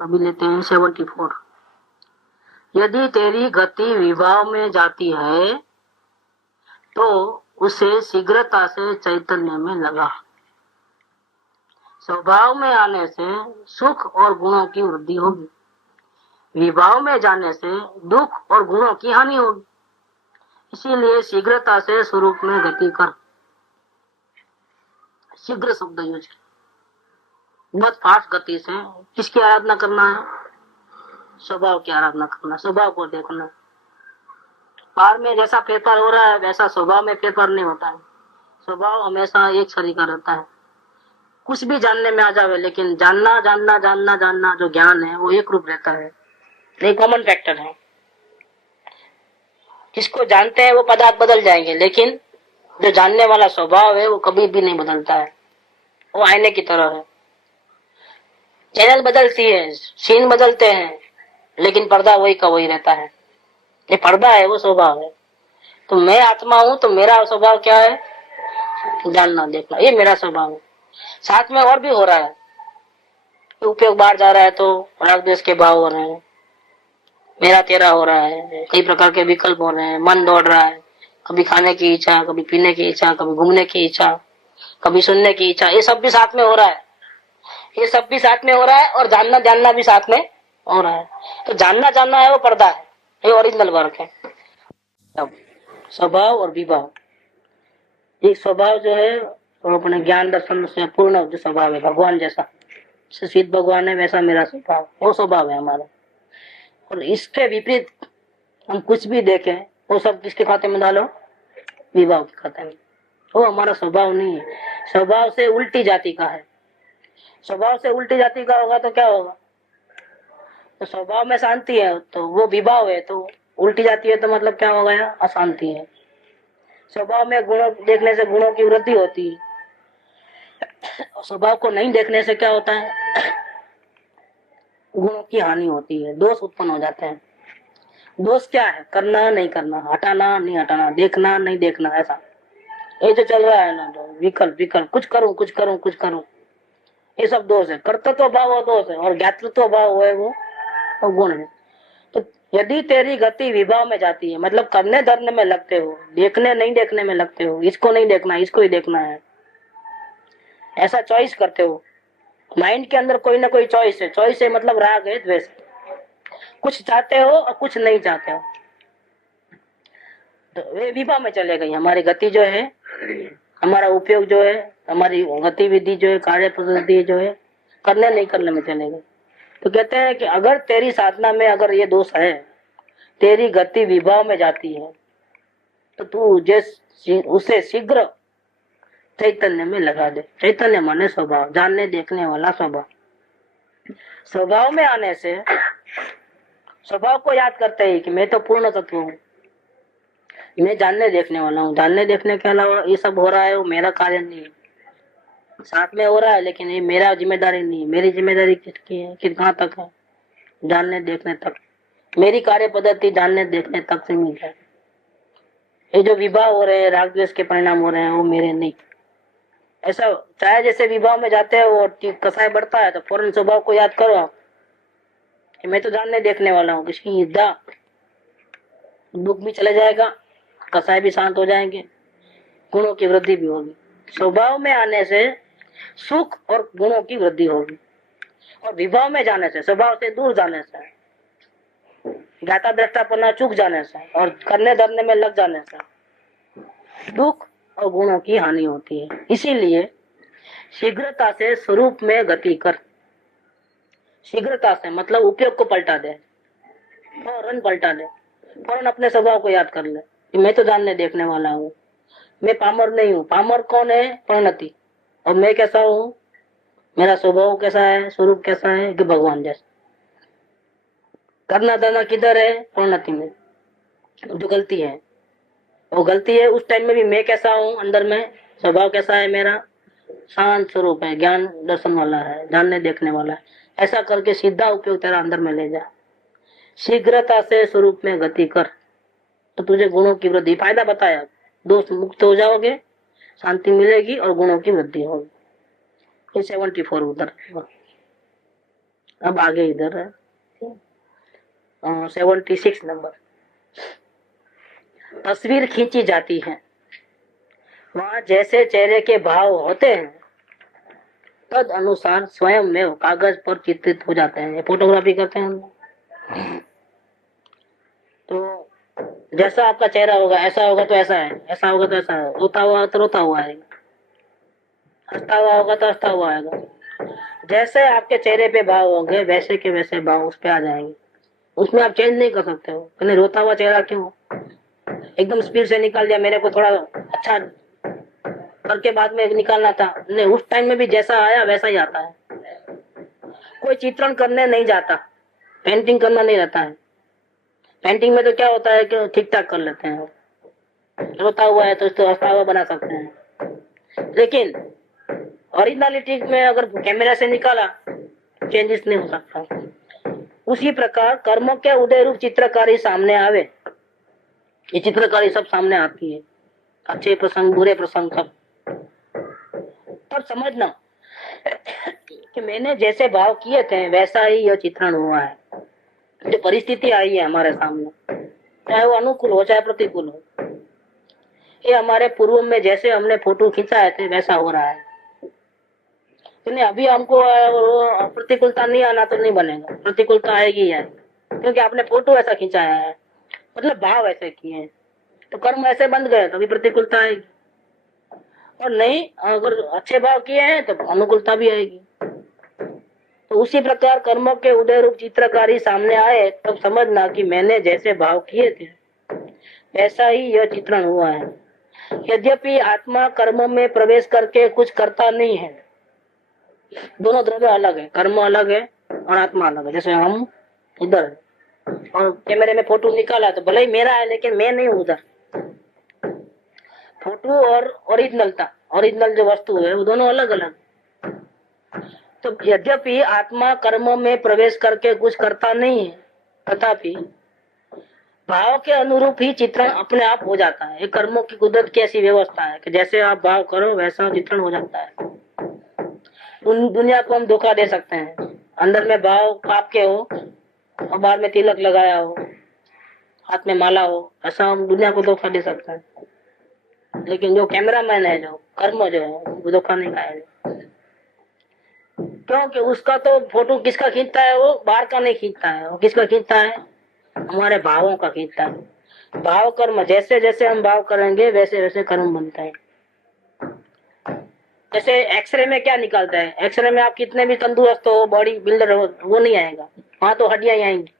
अभी लेते हैं 74। यदि तेरी गति विभाव में जाती है तो उसे शीघ्रता से चैतन्य में लगा। स्वभाव में आने से सुख और गुणों की वृद्धि होगी, विभाव में जाने से दुख और गुणों की हानि होगी। इसीलिए शीघ्रता से स्वरूप में गति कर। शीघ्र शब्द यूज, बहुत फास्ट गति से किसकी आराधना करना है? स्वभाव की आराधना करना, स्वभाव को देखना। बाहर में जैसा फेरफार हो रहा है वैसा स्वभाव में फेरफार नहीं होता है। स्वभाव हमेशा एक शरीका रहता है। कुछ भी जानने में आ जावे, लेकिन जानना जानना जानना जानना जो ज्ञान है वो एक रूप रहता है, ये कॉमन फैक्टर है। जिसको जानते हैं वो पदार्थ बदल जाएंगे, लेकिन जो जानने वाला स्वभाव है वो कभी भी नहीं बदलता है। वो आईने की तरह है। चैनल बदलती है, सीन बदलते हैं, लेकिन पर्दा वही का वही रहता है। ये पर्दा है, वो स्वभाव है। तो मैं आत्मा हूं तो मेरा स्वभाव क्या है? जानना देखना, ये मेरा स्वभाव है। साथ में और भी हो रहा है, उपयोग बाहर जा रहा है तो राग द्वेष के भाव हो रहे हैं, मेरा तेरा हो रहा है, कई प्रकार के विकल्प हो रहे हैं, मन दौड़ रहा है, कभी खाने की इच्छा, कभी पीने की इच्छा, कभी घूमने की इच्छा, कभी सुनने की इच्छा, ये सब भी साथ में हो रहा है। ये सब भी साथ में हो रहा है और जानना जानना भी साथ में हो रहा है। तो जानना जानना है वो पर्दा है, ये ओरिजिनल वर्क है। अब स्वभाव और विभाव, एक स्वभाव जो है वो अपने ज्ञान दर्शन से पूर्ण जो स्वभाव है, भगवान जैसा सिद्ध भगवान है वैसा मेरा स्वभाव, वो स्वभाव है हमारा। और इसके विपरीत हम कुछ भी देखें वो सब किसके खाते में डालो? विभाव के खाते में। वो हमारा स्वभाव नहीं है, स्वभाव से उल्टी जाति का है। स्वभाव से उल्टी जाति का होगा तो क्या होगा? तो स्वभाव में शांति है तो वो विभाव है, तो उल्टी जाती है तो मतलब क्या हो गया? अशांति है। स्वभाव में गुणों देखने से गुणों की वृद्धि होती है, स्वभाव को नहीं देखने से क्या होता है? गुणों की हानि होती है, दोष उत्पन्न हो जाते हैं। दोष क्या है? करना नहीं करना, हटाना नहीं हटाना, देखना नहीं देखना, ऐसा ये जो चल रहा है ना, जो विकल्प विकल्प, कुछ करूं कुछ करूं कुछ करूं, ये सब दोष है। कर्तृत्व भाव वो दोष है, और ज्ञातृत्व भाव है वो गुण है। तो यदि तेरी गति विभाव में जाती है, मतलब करने धरने में लगते हो, देखने नहीं देखने में लगते हो, इसको नहीं देखना इसको ही देखना है, ऐसा चॉइस करते हो, माइंड के अंदर कोई ना कोई चॉइस है। चॉइस है मतलब राग है, द्वेष, कुछ चाहते हो और कुछ नहीं चाहते हो, तो वे विभाव में चले गई। हमारी गति जो है, हमारा उपयोग जो है, हमारी गतिविधि जो है, कार्य पद्धति जो है, करने नहीं करने में चले गए। तो कहते हैं कि अगर तेरी साधना में अगर ये दोष है, तेरी गति विभाव में जाती है, तो तू उसे शीघ्र चैतन्य में लगा दे। चैतन्य माने स्वभाव, जानने देखने वाला स्वभाव। स्वभाव में आने से स्वभाव को याद करते ही कि मैं तो पूर्ण तत्व हूँ, मैं जानने देखने वाला हूँ। जानने देखने के अलावा ये सब हो रहा है वो मेरा कार्य नहीं है, साथ में हो रहा है लेकिन ये मेरा जिम्मेदारी नहीं है। मेरी जिम्मेदारी किसकी है, कि कहाँ तक है, जानने देखने तक। मेरी कार्य पद्धति जानने देखने तक सीमित है। ये जो विवाह हो रहे हैं, राग द्वेष के परिणाम हो रहे हैं, वो मेरे नहीं। ऐसा चाहे जैसे विवाह में जाते हैं वो कसाय बढ़ता है तो फौरन स्वभाव को याद करो कि मैं तो जानने देखने वाला हूँ। किसकी युद्धा, दुख भी चले जाएगा, कसाय भी शांत हो जाएंगे, गुणों की वृद्धि भी होगी। स्वभाव में आने से सुख और गुणों की वृद्धि होगी, और विभाव में जाने से, स्वभाव से दूर जाने से, ज्ञाता दृष्टापन्ना चूक जाने से और करने धरने में लग जाने से दुख और गुणों की हानि होती है। इसीलिए शीघ्रता से स्वरूप में गति कर। शीघ्रता से मतलब उपयोग को पलटा दे, फौरन पलटा दे, फौरन अपने स्वभाव को याद कर ले कि मैं तो जानने देखने वाला हूँ, मैं पामर नहीं हूँ। पामर कौन है? परिणति। और मैं कैसा हूँ, मेरा स्वभाव कैसा है, स्वरूप कैसा है कि भगवान जैसा। करना धरना किधर है? परिणति में। जो गलती है वो गलती है। उस टाइम में भी मैं कैसा हूँ, अंदर में स्वभाव कैसा है, मेरा शांत स्वरूप है, ज्ञान दर्शन वाला है, जानने देखने वाला है। ऐसा करके सीधा उपयोग तेरा अंदर में ले जा। शीघ्रता से स्वरूप में गति कर तो तुझे गुणों की वृद्धि, फायदा बताया, दोष मुक्त हो जाओगे, शांति मिलेगी और गुणों की वृद्धि होगी। ये 74 उधर। अब आगे इधर है 76 नंबर। तस्वीर खींची जाती है, वहां जैसे चेहरे के भाव होते हैं तद अनुसार स्वयं में कागज पर चित्रित हो जाते हैं। फोटोग्राफी करते हैं हम, तो जैसा आपका चेहरा होगा ऐसा होगा तो ऐसा है, ऐसा होगा तो ऐसा है, रोता हुआ तो रोता हुआ आएगा, हंसता हुआ होगा तो हंसता हुआ आएगा। जैसे आपके चेहरे पे भाव होंगे वैसे के वैसे भाव उस पे आ जाएंगे। उसमें आप चेंज नहीं कर सकते हो। मैंने रोता हुआ चेहरा क्यों एकदम स्पीड से निकाल दिया, मेरे को थोड़ा अच्छा करके बाद में निकालना था, नहीं, उस टाइम में भी जैसा आया वैसा ही आता है। कोई चित्रण करने नहीं जाता, पेंटिंग करना नहीं रहता है। पेंटिंग में तो क्या होता है कि ठीक ठाक कर लेते हैं, रोता हुआ है तो उसको हंसता हुआ बना सकते हैं, लेकिन ओरिजिनलिटी में अगर कैमरा से निकाला चेंजेस नहीं हो सकता। उसी प्रकार कर्मों के उदय रूप चित्रकारी सामने आवे, ये चित्रकारी सब सामने आती है, अच्छे प्रसंग बुरे प्रसंग सब। पर समझना कि मैंने जैसे भाव किए थे वैसा ही यह चित्रण हुआ है। जो परिस्थिति आई है हमारे सामने, चाहे वो अनुकूल हो चाहे प्रतिकूल हो, ये हमारे पूर्व में जैसे हमने फोटो खिंचाए थे वैसा हो रहा है। अभी हमको प्रतिकूलता नहीं आना तो नहीं बनेगा, प्रतिकूलता आएगी है, क्योंकि आपने फोटो ऐसा खिंचाया है, मतलब भाव ऐसे किए हैं, तो कर्म ऐसे बंध गए तो अभी प्रतिकूलता आएगी। और नहीं, अगर अच्छे भाव किए हैं तो अनुकूलता भी आएगी। तो उसी प्रकार कर्मों के उदय रूप चित्रकारी सामने आए तब समझना कि मैंने जैसे भाव किए थे वैसा ही यह चित्रण हुआ है। यद्यपि आत्मा कर्म में प्रवेश करके कुछ करता नहीं है, दोनों द्रव्य अलग है, कर्म अलग है और आत्मा अलग है। जैसे हम इधर और कैमरे में फोटो निकाला तो भले ही मेरा है लेकिन मैं नहीं हूँ उधर। फोटो और ओरिजिनल जो वस्तु है वो दोनों अलग अलग। तो यद्यपि आत्मा कर्म में प्रवेश करके कुछ करता नहीं है, तथापि भाव के अनुरूप ही चित्रण अपने आप हो जाता है। ये कर्मों की कुदरत की ऐसी व्यवस्था है कि जैसे आप भाव करो वैसा चित्रण हो जाता है। दुनिया को हम धोखा दे सकते हैं। अंदर में भाव आपके हो और बाहर में तिलक लगाया हो, हाथ में माला हो, ऐसा हम दुनिया को धोखा दे सकते हैं। लेकिन जो कैमरामैन है, जो कर्म जो है, वो धोखा नहीं खाएगा। क्योंकि उसका तो फोटो किसका खींचता है, वो बाहर का नहीं खींचता है, वो किसका खींचता है, हमारे भावों का खींचता है। भाव कर्म, जैसे जैसे हम भाव करेंगे वैसे वैसे कर्म बनता है। जैसे एक्सरे में क्या निकलता है, एक्सरे में आप कितने भी तंदुरुस्त हो, बॉडी बिल्डर हो, वो नहीं आएगा, वहां तो हड्डियां ही आएंगी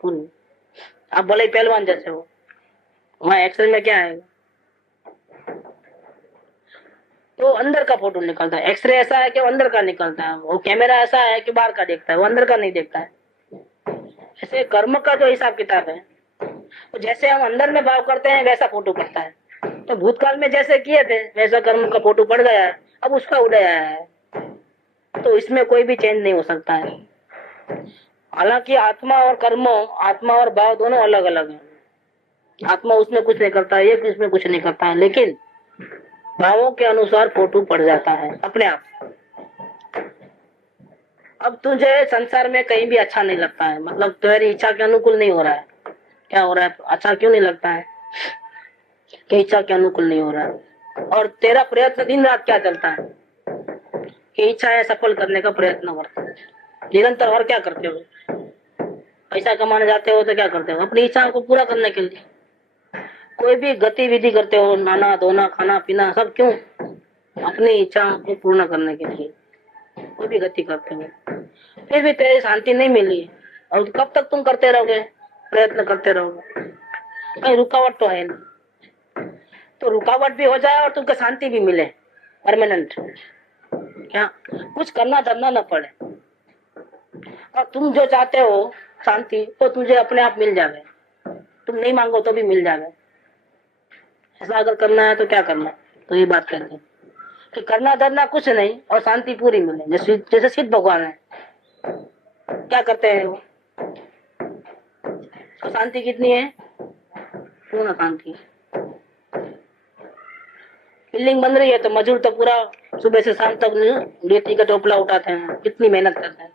पूरी। आप भले ही पहलवान जैसे हो, वहां एक्सरे में क्या आएगा, तो अंदर का फोटो निकलता है। एक्सरे ऐसा है कि वो अंदर का निकलता है, वो कैमरा ऐसा है कि बाहर का देखता है, वो अंदर का नहीं देखता है। ऐसे कर्म का जो हिसाब किताब है, तो जैसे हम अंदर में भाव करते हैं वैसा फोटो पड़ता है। तो भूतकाल में जैसे किए थे वैसा कर्म का फोटो पड़ गया है, अब उसका उदय आया है, तो इसमें कोई भी चेंज नहीं हो सकता है। हालांकि आत्मा और कर्म, आत्मा और भाव दोनों अलग अलग है। आत्मा उसमें कुछ नहीं करता है, ये इसमें कुछ नहीं करता है, लेकिन भावों के अनुसार फोटो पड़ जाता है अपने आप। अब तुझे संसार में कहीं भी अच्छा नहीं लगता है, मतलब तुम्हारी इच्छा के अनुकूल नहीं हो रहा है। क्या हो रहा है, अच्छा क्यों नहीं लगता है, कि इच्छा के अनुकूल नहीं हो रहा है। और तेरा प्रयत्न दिन रात क्या चलता है, कि इच्छाएं सफल करने का प्रयत्न करते हो निरंतर। और क्या करते हो, पैसा कमाने जाते हो तो क्या करते हो, अपनी इच्छाओं को पूरा करने के लिए कोई भी गतिविधि करते हो, नहाना धोना खाना पीना सब क्यों, अपनी इच्छाओं को पूर्ण करने के लिए कोई भी गति करते हो। फिर भी तेरी शांति नहीं मिली, और कब तक तुम करते रहोगे, प्रयत्न करते रहोगे, कहीं रुकावट तो है नहीं। तो रुकावट भी हो जाए और तुमको शांति भी मिले परमानेंट, क्या कुछ करना धरना न पड़े, और तुम जो चाहते हो शांति, तो तुझे अपने आप मिल जावे, तुम नहीं मांगो तो भी मिल जावे। ऐसा अगर करना है तो क्या करना, तो ये बात कहते हैं कि करना धरना कुछ नहीं और शांति पूरी मिले। जैसे सिद्ध भगवान है, क्या करते हैं वो, तो शांति कितनी है, पूर्ण शांति। बिल्डिंग बन रही है तो मजदूर तो पूरा सुबह से शाम तक रेती का टोपला उठाते हैं, कितनी मेहनत करते हैं,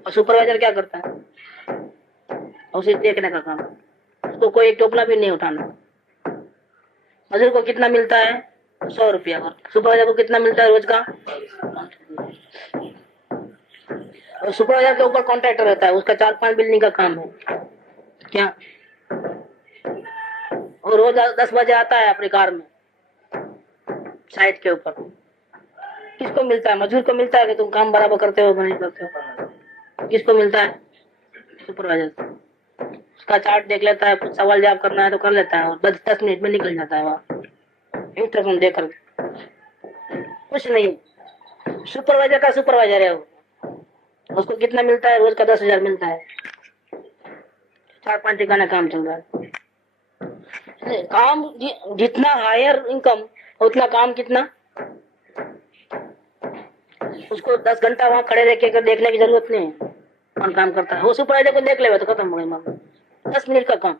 और सुपरवाइजर क्या करता है, उसे देखने का काम, उसको कोई एक टोपला भी नहीं उठाना। मजदूर को कितना मिलता है, 100 रुपया, और सुपरवाइजर को कितना मिलता है रोज का, और सुपरवाइजर के ऊपर कॉन्ट्रैक्टर रहता है, उसका 4-5 बिल्डिंग का काम है क्या, और रोज 10 बजे आता है अपनी कार में साइड के ऊपर। किसको मिलता है, मजदूर को मिलता है कि तुम काम बराबर करते हो नहीं करते हो, किसको मिलता है, सुपरवाइजर। उसका चार्ट देख लेता है, कुछ सवाल जवाब करना है तो कर लेता है, और 10 मिनट में निकल जाता है वहाँ इंस्ट्रक्शन देकर। कुछ नहीं, सुपरवाइजर का सुपरवाइजर है वो, उसको कितना मिलता है, रोज का 10,000 मिलता है, 4-5 ठिकाने काम चल रहा है। काम जितना हायर इनकम उतना काम कितना, उसको 10 घंटा वहां खड़े रह के देखने की जरूरत नहीं है, कौन काम करता है। वो सुपरवाइजर को देख ले तो खत्म हो गई मामला, 10 मिनट का काम,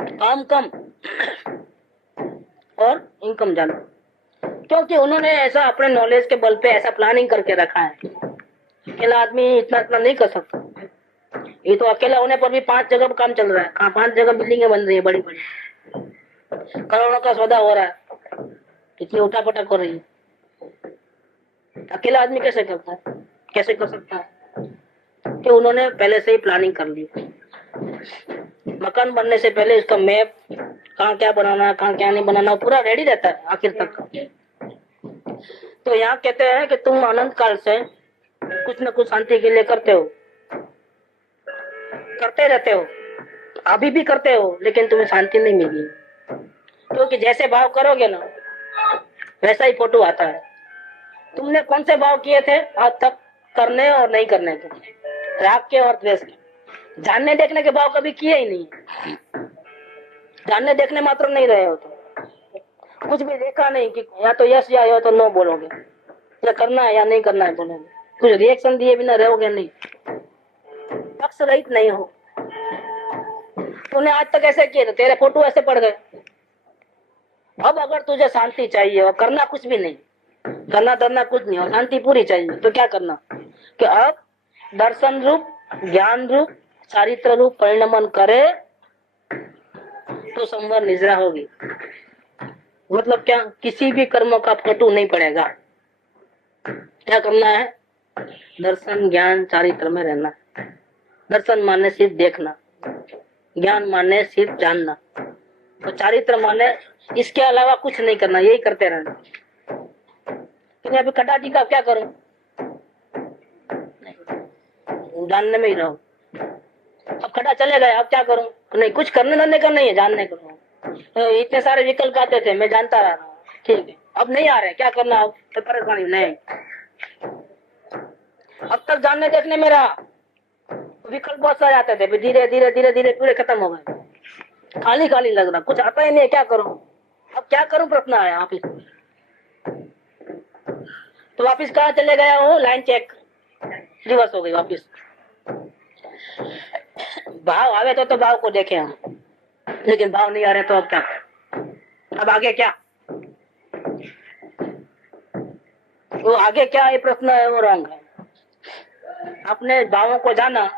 काम कम और इनकम ज्यादा, क्योंकि उन्होंने ऐसा अपने नॉलेज के बल पे ऐसा प्लानिंग करके रखा है। अकेला आदमी इतना इतना नहीं कर सकता। ये तो अकेला होने पर भी 5 जगह काम चल रहा है, 5 जगह बिल्डिंगें बन रही है बड़ी बड़ी, करोड़ों का सौदा हो रहा है, इतनी उठापटक हो रही है। अकेला आदमी कैसे करता है, कैसे कर सकता है, कि उन्होंने पहले से ही प्लानिंग कर ली। मकान बनने से पहले उसका मैप, कहाँ क्या बनाना, कहाँ क्या नहीं बनाना, पूरा रेडी रहता है आखिर तक। तो यहाँ कहते हैं कि तुम अनंत काल से कुछ न कुछ शांति के लिए करते हो, करते रहते हो, अभी भी करते हो, लेकिन तुम्हें शांति नहीं मिली, क्योंकि जैसे भाव करोगे ना वैसा ही फोटो आता है। तुमने कौन से भाव किए थे आज तक, करने और नहीं करने के, राग के और द्वेष के। जानने देखने के भाव कभी किए ही नहीं, जानने देखने मात्र नहीं रहे हो, तो कुछ भी देखा नहीं कि या तो यस या तो नो बोलोगे, या करना है या नहीं करना है बोलोगे, कुछ रिएक्शन दिए बिना रहोगे नहीं। लक्ष्य रहित नहीं हो। तूने आज तक ऐसे किए थे, तेरे फोटो ऐसे पड़ गए। अब अगर तुझे शांति चाहिए और करना कुछ भी नहीं, करना धरना कुछ नहीं और शांति पूरी चाहिए, तो क्या करना कि अब दर्शन रूप, ज्ञान रूप, चारित्र रूप परिणमन करे तो संवर निद्रा होगी। मतलब क्या, किसी भी कर्म का फोटो नहीं पड़ेगा। क्या करना है? दर्शन ज्ञान चारित्र में रहना। दर्शन माने सिर्फ देखना, ज्ञान माने सिर्फ जानना, तो चारित्र माने इसके अलावा कुछ नहीं करना, यही करते रहना। तो अभी कटाटी का क्या करूं? जानने में ही रहो। अब खड़ा चले गए, अब क्या करूं? नहीं, कुछ करने धरने का नहीं है, जानने को। इतने सारे विकल्प आते थे, मैं जानता रहा, ठीक है। अब नहीं आ रहे, क्या करना? अब तो परेशानी नहीं। अब तक जानने देखने में रहा, विकल्प बहुत सारे आते थे, धीरे धीरे धीरे धीरे पूरे खत्म हो गए। खाली खाली लग रहा, कुछ आता ही नहीं, क्या करूं? अब क्या करूं प्रश्न आया वापिस। तो वापिस कहाँ चले गया हूँ? लाइन चेक रिवर्स हो गई वापिस। भाव आवे तो भाव को देखे हम, लेकिन भाव नहीं आ रहे तो अब क्या? अब आगे क्या? वो आगे क्या ये प्रश्न है, वो रॉन्ग है। अपने भावों को जाना,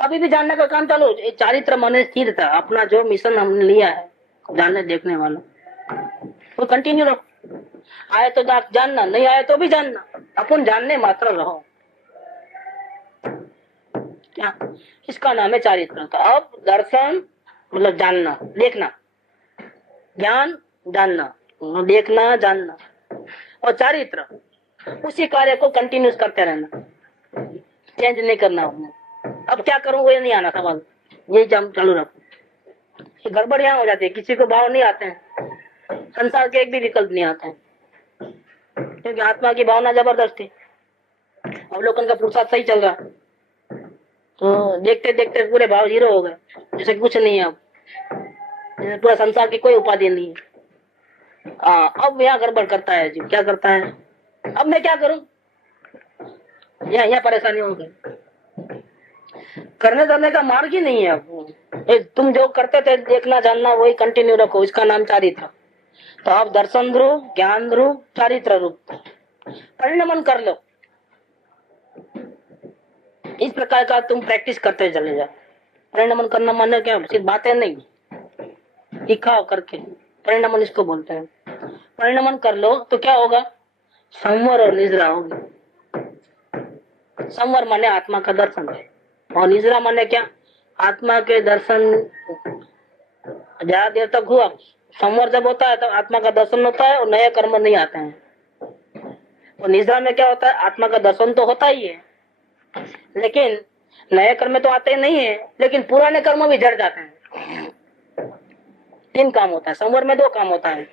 अभी भी जानने का काम चालू। चारित्र मन स्थिर था, अपना जो मिशन हमने लिया है जानने देखने वाला, वो कंटिन्यू रखो। आए तो जानना, नहीं आए तो भी जानना, अपन जानने मात्र रहो। क्या? इसका नाम है चारित्र। तो अब दर्शन मतलब जानना देखना, ज्ञान जानना देखना जानना, और चारित्र उसी कार्य को कंटिन्यूस करते रहना, चेंज नहीं करना। अब क्या करूं वो नहीं आना सवाल, यही चालू रखो। गड़बड़ यहाँ हो जाती है, किसी को भाव नहीं आते हैं, संसार के एक भी विकल्प नहीं आते हैं, क्योंकि आत्मा की भावना जबरदस्त थी। अवलोकन का पुरुषार्थ सही चल रहा, तो देखते देखते पूरे भाव जीरो हो गए, जैसे कुछ नहीं है। अब पूरा संसार की कोई उपाधि नहीं है। अब यहाँ गड़बड़ करता है जी, क्या करता है? अब मैं क्या करूं? यहाँ परेशानी हो गई, करने करने का मार्ग ही नहीं है। अब तुम जो करते थे देखना जानना वही कंटिन्यू रखो, इसका नाम चारित्र। तो अब दर्शन रूप, ज्ञान रूप, चारित्र रूप परिणमन कर लो। इस प्रकार का तुम प्रैक्टिस करते चले जाओ। परिणमन करना माने क्या? सिर्फ बातें नहीं, दिखाओ करके, परिणमन इसको बोलते हैं। परिणमन कर लो तो क्या होगा? संवर और निद्रा होगी। संवर माने आत्मा का दर्शन है, और निद्रा माने क्या? आत्मा के दर्शन ज्यादा देर तक हुआ। संवर जब होता है तो आत्मा का दर्शन होता है और नए कर्म नहीं आते हैं। और निद्रा में क्या होता है? आत्मा का दर्शन तो होता ही है, लेकिन नए कर्म तो आते नहीं है, लेकिन पुराने कर्म भी जड़ जाते हैं। 3 काम होता है संवर में, 2 काम होता है,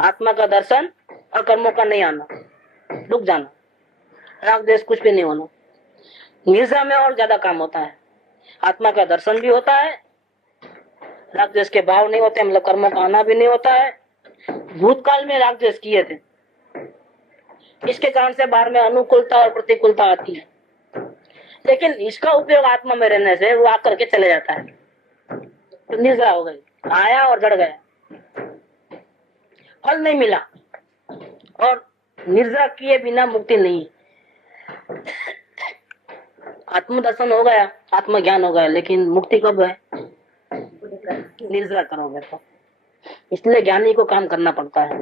आत्मा का दर्शन और कर्मों का नहीं आना, रुक जाना, राग द्वेष कुछ भी नहीं होना। निद्रा में और ज्यादा काम होता है, आत्मा का दर्शन भी होता है, राग द्वेष के भाव नहीं होते, मतलब कर्मों का आना भी नहीं होता है। भूतकाल में राग द्वेष किए थे, इसके कारण से बाहर में अनुकूलता और प्रतिकूलता आती है, लेकिन इसका उपयोग आत्मा में रहने से वो आकर के चले जाता है। तो निद्रा हो गई, आया और जड़ गया, फल नहीं मिला, और निद्रा किए बिना मुक्ति नहीं। आत्मदर्शन हो गया, आत्मज्ञान हो गया, लेकिन मुक्ति कब है? निद्रा करोगे तो। इसलिए ज्ञानी को काम करना पड़ता है,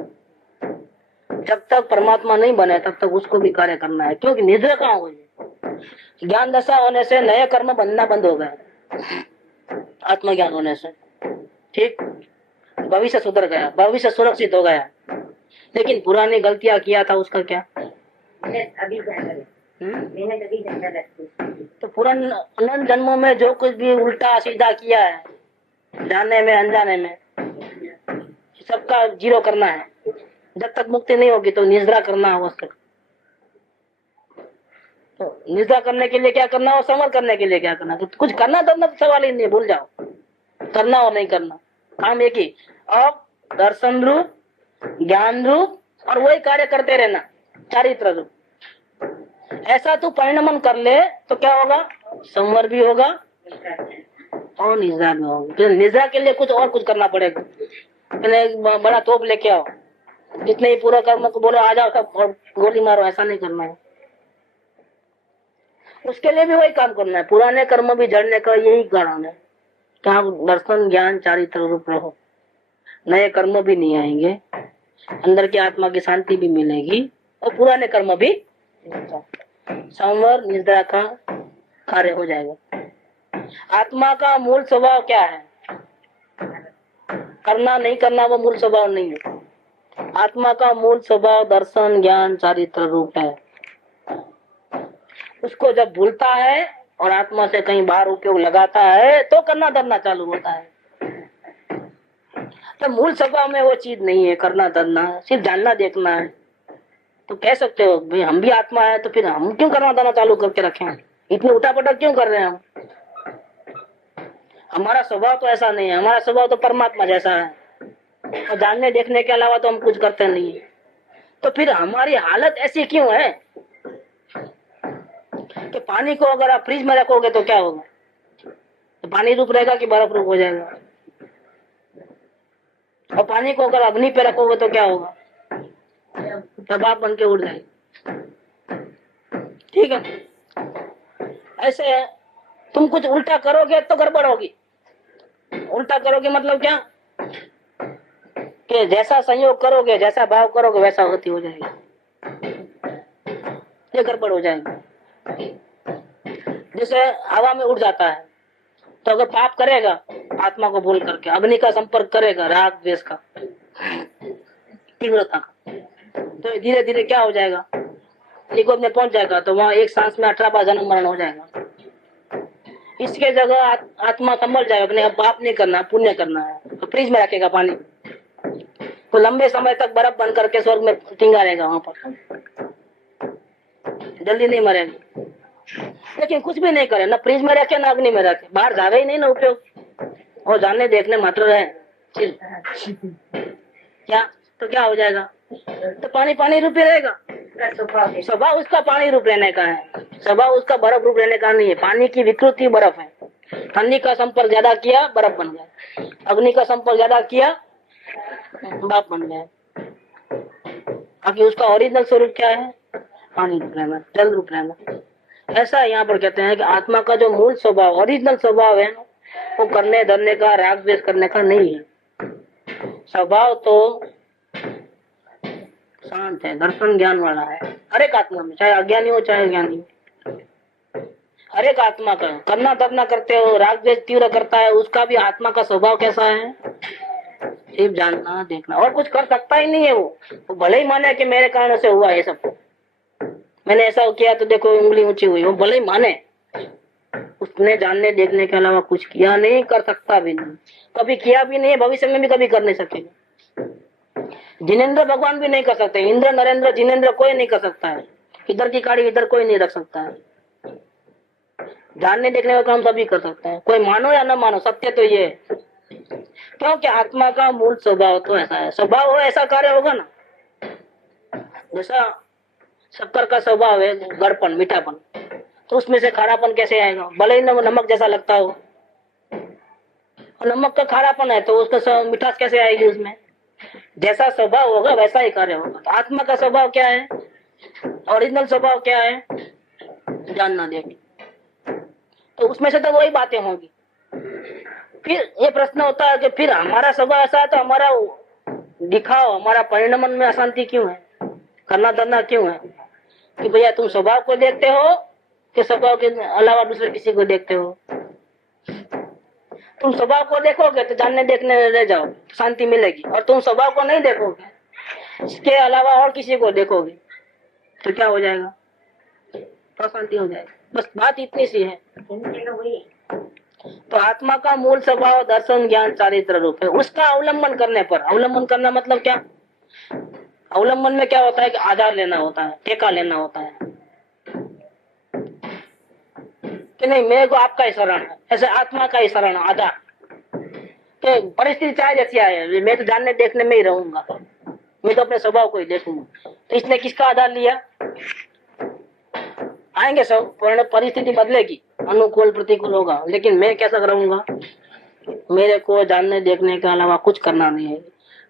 जब तक परमात्मा नहीं बने तब तक उसको भी कार्य करना है, क्योंकि निद्रा कहाँ हो गई? ज्ञान दशा होने से नए कर्म बनना बंद हो गए, आत्मज्ञान होने से, ठीक, भविष्य सुधर गया, भविष्य सुरक्षित हो गया, लेकिन पुरानी गलतियां किया था उसका क्या? अभी तो पुराने अनंत जन्मों में जो कुछ भी उल्टा सीधा किया है, जाने में अनजाने में, सबका जीरो करना है। जब तक मुक्ति नहीं होगी तो निद्रा करना आवश्यक। तो निद्रा करने के लिए क्या करना और संवर करने के लिए क्या करना? तो कुछ करना तो सवाल ही नहीं, भूल जाओ, करना और नहीं करना काम एक ही। अब दर्शन रूप, ज्ञान रूप, और वही कार्य करते रहना, चारित्र रूप। ऐसा तू परिणमन कर ले तो क्या होगा? संवर भी होगा और निद्रा भी होगी। फिर निद्रा के लिए कुछ और कुछ करना पड़ेगा। पहले एक बड़ा तोप लेके आओ, जितने ही पूरा कर्म को बोलो आ जाओ सब और गोली मारो, ऐसा नहीं करना है। उसके लिए भी वही काम करना है। पुराने कर्म भी जड़ने का यही कारण है कि आप दर्शन ज्ञान चारित्र रूप रहो, नए कर्म भी नहीं आएंगे, अंदर की आत्मा की शांति भी मिलेगी और पुराने कर्म भी संवर निद्रा का कार्य हो जाएगा। आत्मा का मूल स्वभाव क्या है? करना नहीं करना वो मूल स्वभाव नहीं है। आत्मा का मूल स्वभाव दर्शन ज्ञान चारित्र रूप है। उसको जब भूलता है और आत्मा से कहीं बाहर उपयोग लगाता है तो करना धरना चालू होता है। तो मूल स्वभाव में वो चीज नहीं है करना धरना, सिर्फ जानना देखना है। तो कह सकते हो भाई हम भी आत्मा है, तो फिर हम क्यों करना धरना चालू करके रखे हैं? इतने उठापटक क्यों कर रहे हैं हम? हमारा स्वभाव तो ऐसा नहीं है। हमारा स्वभाव तो परमात्मा जैसा है और जानने देखने के अलावा तो हम कुछ करते नहीं है। तो फिर हमारी हालत ऐसी क्यों है कि पानी को अगर आप फ्रिज में रखोगे तो क्या होगा? तो पानी रूप रहेगा कि बर्फ रूप हो जाएगा? और पानी को अगर अग्नि पे रखोगे तो क्या होगा? तब आप बन के उड़ जाएंगे। ठीक है, ऐसे तुम कुछ उल्टा करोगे तो गड़बड़ होगी। उल्टा करोगे मतलब क्या कि जैसा संयोग करोगे, जैसा भाव करोगे वैसा गति हो जाएगी, ये गड़बड़ हो जाएगी। जैसे हवा में उड़ जाता है तो अगर पाप करेगा आत्मा को भूल करके, अग्नि का संपर्क करेगा राग द्वेष का तीव्रता का, तो धीरे धीरे क्या हो जाएगा? ईगो में पहुंच जाएगा। तो वहां एक सांस में 18 बार जन्म मरण हो जाएगा। इसके जगह आत्मा संभल जाएगा, अपने पाप नहीं करना पुण्य करना है, तो फ्रिज में रखेगा पानी, तो लंबे समय तक बर्फ बन करके स्वर्ग में टिंगा रहेगा, वहां पर जल्दी नहीं मरेगा। लेकिन कुछ भी नहीं करे, ना फ्रिज में रखे ना अग्नि में रखे, बाहर जावे ही नहीं ना उपयोग, और जानने देखने मात्र रहे क्या, तो क्या हो जाएगा? तो पानी पानी रूप ही रहेगा। स्वभाव उसका पानी रूप रहने का है, स्वभाव उसका बर्फ रूप रहने का नहीं है। पानी की विकृति बर्फ है। ठंडी का संपर्क ज्यादा किया बर्फ बन गया, अग्नि का संपर्क ज्यादा किया बाप बन गया। बाकी उसका ओरिजिनल स्वरूप क्या है? पानी रूप रहना, जल रूप रहना। ऐसा यहाँ पर कहते हैं कि आत्मा का जो मूल स्वभाव ओरिजिनल स्वभाव है वो करने धरने का राग द्वेष करने का नहीं है। स्वभाव तो शांत है, दर्शन ज्ञान वाला है हर एक आत्मा में, चाहे अज्ञानी हो चाहे ज्ञानी हो। हर एक आत्मा का करना धरना करते हो, राग द्वेष तीव्र करता है, उसका भी आत्मा का स्वभाव कैसा है? सिर्फ जानना देखना, और कुछ कर सकता ही नहीं है। वो भले ही माने कि मेरे कारण से हुआ ये सब, मैंने ऐसा किया तो देखो उंगली ऊंची हुई, वो भले ही माने, उसने जानने देखने के अलावा कुछ किया नहीं, कर सकता भी नहीं, कभी किया भी नहीं, भविष्य में भी कभी कर नहीं सकेगा। जिनेंद्र भगवान भी नहीं कर सकते, इंद्र नरेंद्र जिनेंद्र कोई नहीं कर सकता है, इधर की गाड़ी इधर कोई नहीं रख सकता है। जानने देखने का काम सभी कर सकते हैं, कोई मानो या न मानो, सत्य तो ये है। क्योंकि आत्मा का मूल स्वभाव तो ऐसा है, स्वभाव हो ऐसा कार्य होगा ना। जैसा शक्कर का स्वभाव है गड़पन मीठापन, तो उसमें से खारापन कैसे आएगा? भले ही नमक जैसा लगता हो, और नमक का खारापन है तो उसका मिठास कैसे आएगी? उसमें जैसा स्वभाव होगा वैसा ही कार्य होगा। तो आत्मा का स्वभाव क्या है? ओरिजिनल स्वभाव क्या है? जानना देखना, तो उसमें से तो वही बातें होंगी। फिर ये प्रश्न होता है कि फिर हमारा स्वभाव ऐसा है तो हमारा दिखाओ, हमारा परिणमन में अशांति क्यों है, करना धरना क्यों है? कि भैया तुम स्वभाव को देखते हो कि स्वभाव के अलावा दूसरे किसी को देखते हो? तुम स्वभाव को देखोगे तो जानने देखने रह जाओ, शांति मिलेगी। और तुम स्वभाव को नहीं देखोगे, इसके अलावा और किसी को देखोगे तो क्या हो जाएगा? अशांति हो जाएगी। बस बात इतनी सी है। तो आत्मा का मूल स्वभाव दर्शन ज्ञान चारित्र रूप है। उसका अवलंबन करने पर, अवलंबन करना मतलब क्या? अवलंबन में क्या होता है कि आधार लेना होता है, टेका लेना होता है कि नहीं मेरे को आपका ही शरण है, ऐसे आत्मा का ही शरण आधार। कि परिस्थिति चाहे जैसी आए, मैं तो जानने देखने में ही रहूंगा, मैं तो अपने स्वभाव को ही देखूंगा। तो इसने किसका आधार लिया? आएंगे सब, परिस्थिति बदलेगी, अनुकूल प्रतिकूल होगा, लेकिन मैं कैसा रहूंगा, मेरे को जानने देखने के अलावा कुछ करना नहीं है।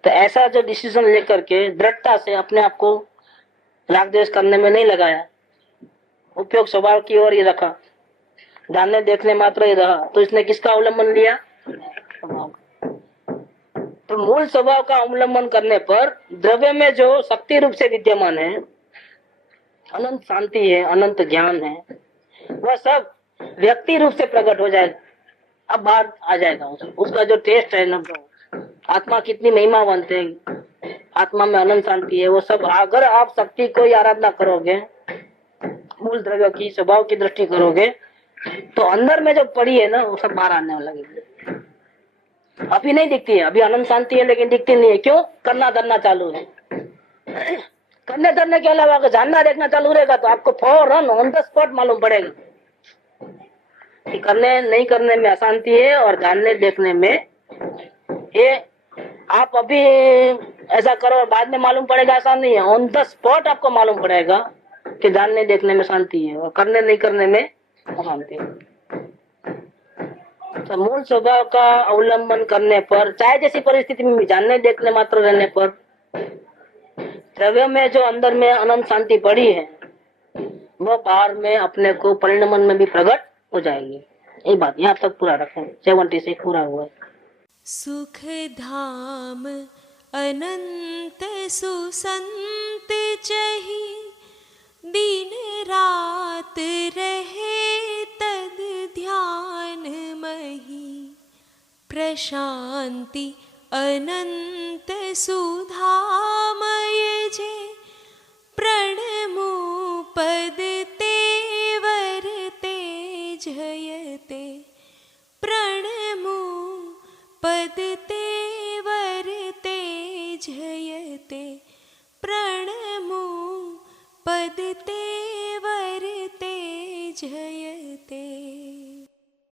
तो ऐसा जो डिसीजन लेकर के दृढ़ता से अपने आप को राग द्वेष करने में नहीं लगाया, उपयोग स्वभाव की ओर ही रखा, जानने देखने मात्र ही रहा, तो इसने किसका अवलंबन लिया? तो मूल स्वभाव का अवलंबन करने पर द्रव्य में जो शक्ति रूप से विद्यमान है, अनंत शांति है, अनंत ज्ञान है, वह सब व्यक्ति रूप से प्रकट हो जाएगा। अब बात आ जाएगा उसका जो टेस्ट है ना, आत्मा कितनी महिमावंत है, आत्मा में अनंत शांति है, वो सब अगर आप शक्ति को आराधना करोगे, मूल द्रव्य की स्वभाव की दृष्टि करोगे, तो अंदर में जो पड़ी है ना, वो सब बाहर आने लगेगी। अभी नहीं दिखती है, अभी अनंत शांति है लेकिन दिखती नहीं है। क्यों? करना धरना चालू है। करने धरने के अलावा अगर जानना देखना चालू रहेगा तो आपको फौरन ऑन द स्पॉट मालूम पड़ेगा कि करने नहीं करने में अशांति है और जानने देखने में ये। आप अभी ऐसा करो और बाद में मालूम पड़ेगा, ऐसा नहीं है। ऑन द स्पॉट आपको मालूम पड़ेगा कि जानने देखने में शांति है और करने नहीं करने में अशांति है। तो मूल स्वभाव का अवलंबन करने पर, चाहे जैसी परिस्थिति में जानने देखने मात्र रहने पर, द्रव्य में जो अंदर में अनंत शांति पड़ी है, वो बाहर में अपने को परिणमन में भी प्रकट हो जाएगी। ये बात यहाँ तक पूरा रखें, 76 पूरा हुआ। सुख धाम अनंत सुसंत चही, दिन रात रहे तद ध्यान मही। प्रशांति अनंत सुधामय जे, प्रणमु पद तेवर ते जयते। प्रणमु पद ते